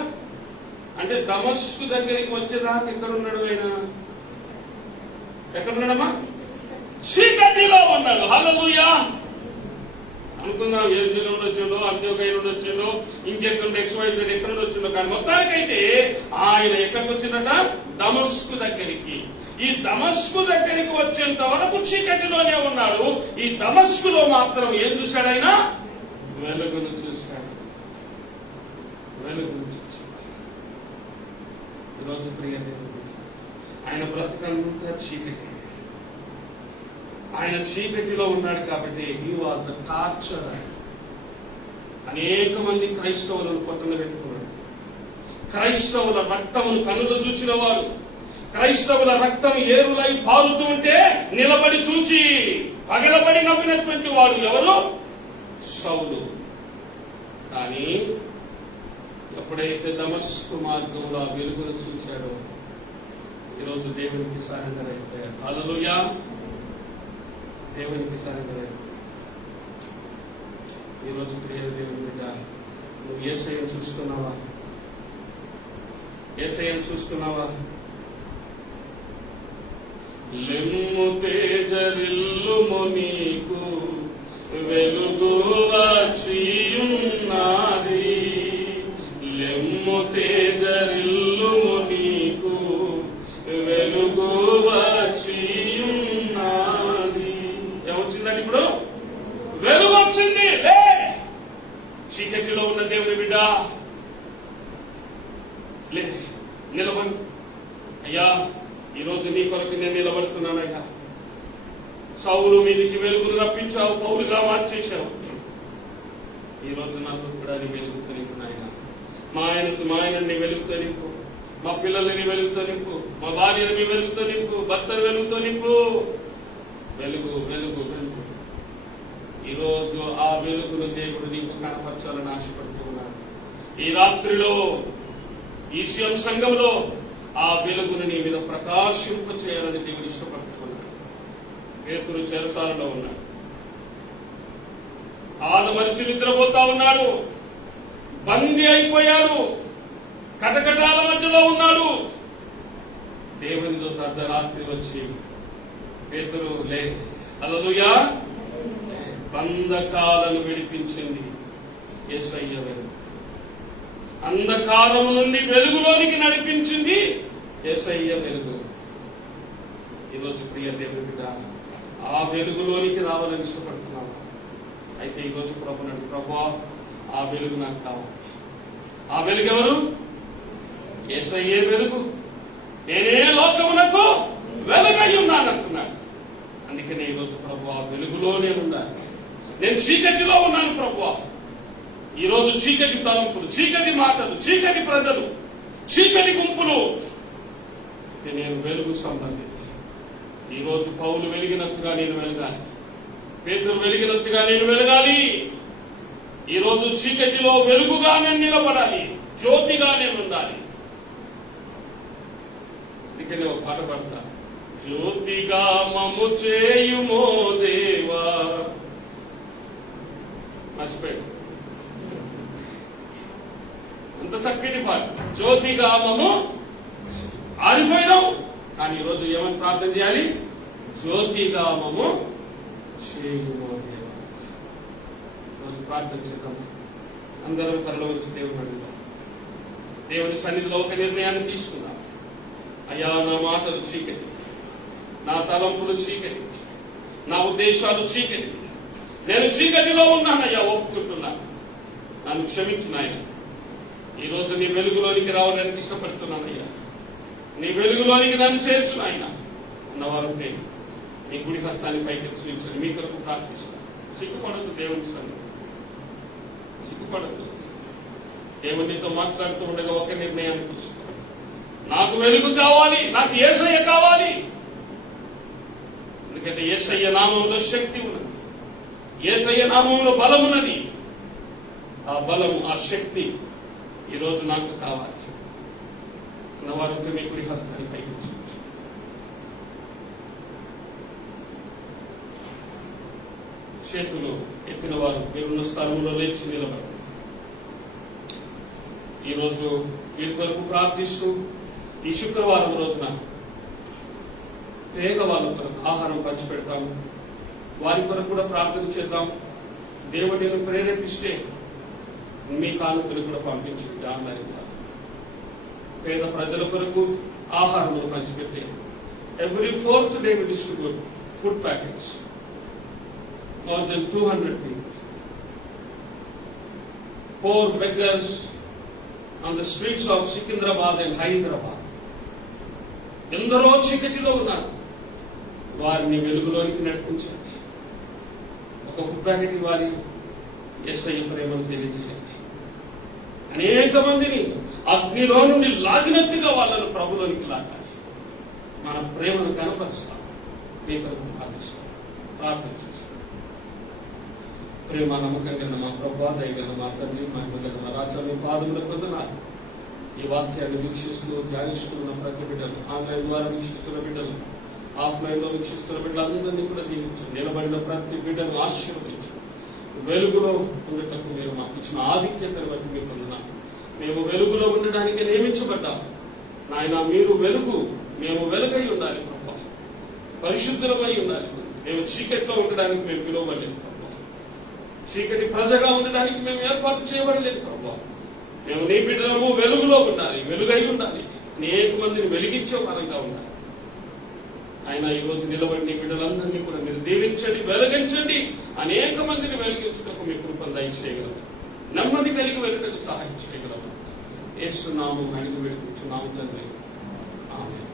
అంటే దమస్కు దగ్గరికి వచ్చేదాకా ఎక్కడున్నాడు ఆయన? ఎక్కడున్నాడమ్మా? చీకటిలో ఉన్నాడు. హల్లెలూయా అనుకుందాం. ఏపీలో ఉండొచ్చిండో, అంత్యోకయ నుండి వచ్చిండో, ఇంకెక్కడ ఎక్స్వైజ్ ఎక్కడ నుండి వచ్చిండో, కానీ మొత్తానికైతే ఆయన ఎక్కడికి వచ్చిందట? దమస్కు దగ్గరికి. ఈ దమస్కు దగ్గరికి వచ్చేంత వరకు చీకటిలోనే ఉన్నాడు. ఈ దమస్కులో మాత్రం ఏం చూశాడు ఆయన? వెలుగును చూశాడు. వెలుగును చూశాడు. ఈరోజు ప్రియ ఆయన బ్రతకంతా చీకటి. ఆయన చీకటిలో ఉన్నాడు కాబట్టి హీ వాజ్ ద టార్చర్. అనేక మంది క్రైస్తవులను పట్టున పెట్టుకున్నాడు. క్రైస్తవుల రక్తమును కన్నులు చూచిన వారు, క్రైస్తవుల రక్తం ఏరులై పారుతూ ఉంటే నిలబడి చూచి పగలబడి నవ్వినటువంటి వాడు ఎవరు? సౌలు. కానీ ఎప్పుడైతే దమస్కు మార్గంలో ఆ వెలుగును చూశాడో ఈరోజు దేవునికి సరెండర్ అయిపోయాడు. హల్లెలూయా దేవునికి సరెండర్ అయిపోయాడు. ఈరోజు ప్రియ దేవుని మీద నువ్వు యేసయ్యను చూస్తున్నావా? యేసయ్యను చూస్తున్నావా? లెమ్ము తేజరిల్లుము నీకు వెలుగు వచ్చియున్నది. లెమ్ము తేజరిల్లుము నీకు వెలుగు వచ్చియున్నది. ఏమొచ్చిందండి ఇప్పుడు? వెలుగు వచ్చింది. చీకటిలో ఉన్న దేవుని బిడ్డ లే, నిలబడు. అయ్యా ఈరోజు నీ కొరకు నేను నిలబడుతున్నానయ్యా. సౌలు మీదికి వెలుగును రప్పించావు, పౌలుగా మార్చేశావు. ఈరోజు నాతో కూడా నీ వెలుగుతో నింపు నాయన. మా ఆయనని వెలుగుతో నింపు, మా పిల్లలని వెలుగుతో నింపు, మా భార్యని వెలుగుతో నింపు, భర్తను వెలుగుతో నింపు. వెలుగు వెలుగు వెలుగు. ఈరోజు ఆ వెలుగును దేవుడు నీకు కనపరచాలని ఆశపడుతూ ఉన్నాడు. ఈ రాత్రిలో ఈ సంఘంలో ఆ వెలుగును నీ మీద ప్రకాశింప చేయాలని దేవుడు ఇష్టపడుతున్నాడు. పేతురు చెరసాలలో ఉన్నాడు. ఆలు మనిషి నిద్రపోతా ఉన్నాడు. బందీ అయిపోయాడు. కటకటాల మధ్యలో ఉన్నాడు. దేవునితో అర్ధరాత్రి వచ్చి పేతురు లే, హల్లెలూయా, బంధకాలను విడిపించింది. యేసయ్య వెలుగు. అంధకారము నుండి వెలుగులోనికి నడిపించింది యేసయ్య వెలుగు. ఈరోజు ప్రియ దేవుని బిడ్డ, ఆ వెలుగులోనికి రావాలని ఇష్టపడుతున్నాను. అయితే ఈరోజు ప్రభునండి, ప్రభువా ఆ వెలుగు నాకు కావాలి. ఆ వెలుగు ఎవరు? యేసయ్యే వెలుగు. నేనే లోకమునకు వెలుగై ఉన్నానంటున్నాడు. అందుకనే ఈరోజు ప్రభువా వెలుగులోనే ఉండాలి. నేను చీకటిలో ఉన్నాను ప్రభువా. ఈరోజు చీకటి తలంపులు, చీకటి మాటలు, చీకటి ప్రజలు, చీకటి గుంపులు. నేను వెలుగు సంబంధించి ఈరోజు పౌలు వెలిగినట్టుగా నేను వెలగాలి. పేతురు వెలిగినట్టుగా నేను వెలగాలి. ఈరోజు చీకటిలో వెలుగుగా నేను నిలబడాలి, జ్యోతిగా నేను ఉండాలి. అందుకనే ఒక పాట పడతా, జ్యోతిగా మమ్ము చేయుమో దేవా. మర్చిపోయాడు, అంత చక్కటి పాట. జ్యోతిగా మమ్ము ఆరిపోయినాం, కానీ ఈరోజు ఏమని ప్రార్థన చేయాలి? జ్యోతిగా మమ్ము చేయుమో దేవా. ఈరోజు ప్రార్థన చేద్దాం. అందరం తరలో వచ్చి దేవుని అడుగుతాం. దేవుని సన్నిధిలో ఒక నిర్ణయాన్ని తీసుకుందాం. అయ్యా, నా మాటలు చీకటి, నా తలంపులు చీకటి, నా ఉద్దేశాలు చీకటి, నేను చీకటిలో ఉన్నానయ్యా, ఒప్పుకుంటున్నాను. నన్ను క్షమించు నాయన. ఈరోజు నీ వెలుగులోనికి రావడానికి ఇష్టపడుతున్నానయ్యా. నీ వెలుగులోనికి నన్ను చేర్చు నాయన అన్నవారుంటే నీ గుడి హస్తాన్ని పైకి చూపించండి. మీ కొరకు ప్రార్థిస్తాను. సిగ్గుపడద్దు దేవుని సన్నిధి, సిగ్గుపడద్దు. దేవునితో మాట్లాడుతూ ఉండగా ఒక నిర్ణయాన్ని తీసుకో. నాకు వెలుగు కావాలి, నాకు యేసయ్య కావాలి. ఎందుకంటే యేసయ్య నామంలో శక్తి ఉన్నది, యేసయ్య నామంలో బలం ఉన్నది. ఆ బలం, ఆ శక్తి ఈరోజు నాకు కావాలి అన్నవారు మీ కుడి హస్తాన్ని పైకి చేతులు ఎత్తిన వారు మీరున్న స్థలంలో లేచి నిలబడి ఈరోజు వీరి కొరకు ప్రార్థిస్తూ ఈ శుక్రవారం రోజున పేద వాళ్ళ కొరకు ఆహారం పంచిపెడతాము. వారి కొరకు కూడా ప్రార్థన చేద్దాం. దేవుడిని ప్రేరేపిస్తే మీ కానుకలు కూడా పంపించండి. ఆన్లైన్ పేద ప్రజల కొరకు ఆహారములు పంచిపెట్టే every 4th day we distribute food packets. More than 200 people. 4 beggars on the streets of Secunderabad and Hyderabad. ఎందరో చీకటిలో ఉన్నారు, వారిని వెలుగులోనికి నడిపించండి. ఒక ఫుడ్ ప్యాకెట్ ఇవ్వాలి, యేసయ్య ప్రేమను తెలియజేయండి. అనేక మందిని అగ్నిలో నుండి లాగినట్టుగా వాళ్ళను ప్రభులోనికి లాగాలి. మన ప్రేమను కనపరుస్తాం. మీ కొరకు ప్రార్థిస్తాం, ప్రార్థన చేస్తాం. ప్రేమ నమ్మకంగా మా ప్రభా, దయగల మా తండ్రి, మా పిల్లల రాజా, మీ పాదముల పొందనాలి. ఈ వాక్యాన్ని వీక్షిస్తూ ధ్యానిస్తున్న ప్రతి బిడ్డలు, ఆన్లైన్ ద్వారా వీక్షిస్తున్న బిడ్డలు, ఆఫ్లైన్ లో వీక్షిస్తున్న బిడ్డలు అందరినీ కూడా దీవించు. నిలబడిన ప్రతి బిడ్డను ఆశీర్వదించు. వెలుగులో ఉండటకు మీరు మాకు ఇచ్చిన ఆధిక్యతను బట్టి మీకు పొందినాము. మేము వెలుగులో ఉండడానికి నియమించబడ్డాము నాయన. మీరు వెలుగు, మేము వెలుగై ఉండాలి ప్రభా, పరిశుద్ధమై ఉండాలి. మేము చీకటిలో ఉండడానికి మేము పిలువబడలేదు ప్రభా, చీకటి ప్రజగా ఉండడానికి మేము ఏర్పాటు చేయబడలేదు ప్రభా. మేము నీ బిడ్డలము వెలుగులో ఉండాలి, వెలుగై ఉండాలి, అనేక మందిని వెలిగించే వారంగా ఉండాలి. ఆయన ఈరోజు నిలబడి నీ బిడ్డలందరినీ కూడా మీరు దీవించండి, వెలిగించండి. అనేక మందిని వెలిగించడానికి మీ కృపను దయచేయగలరు. నెమ్మది కలిగి వెళ్ళటకు సహాయం చేయగలరు. యేసు నామమున అడిగి వేడుకుంటున్నాము తండ్రి, ఆమేన్.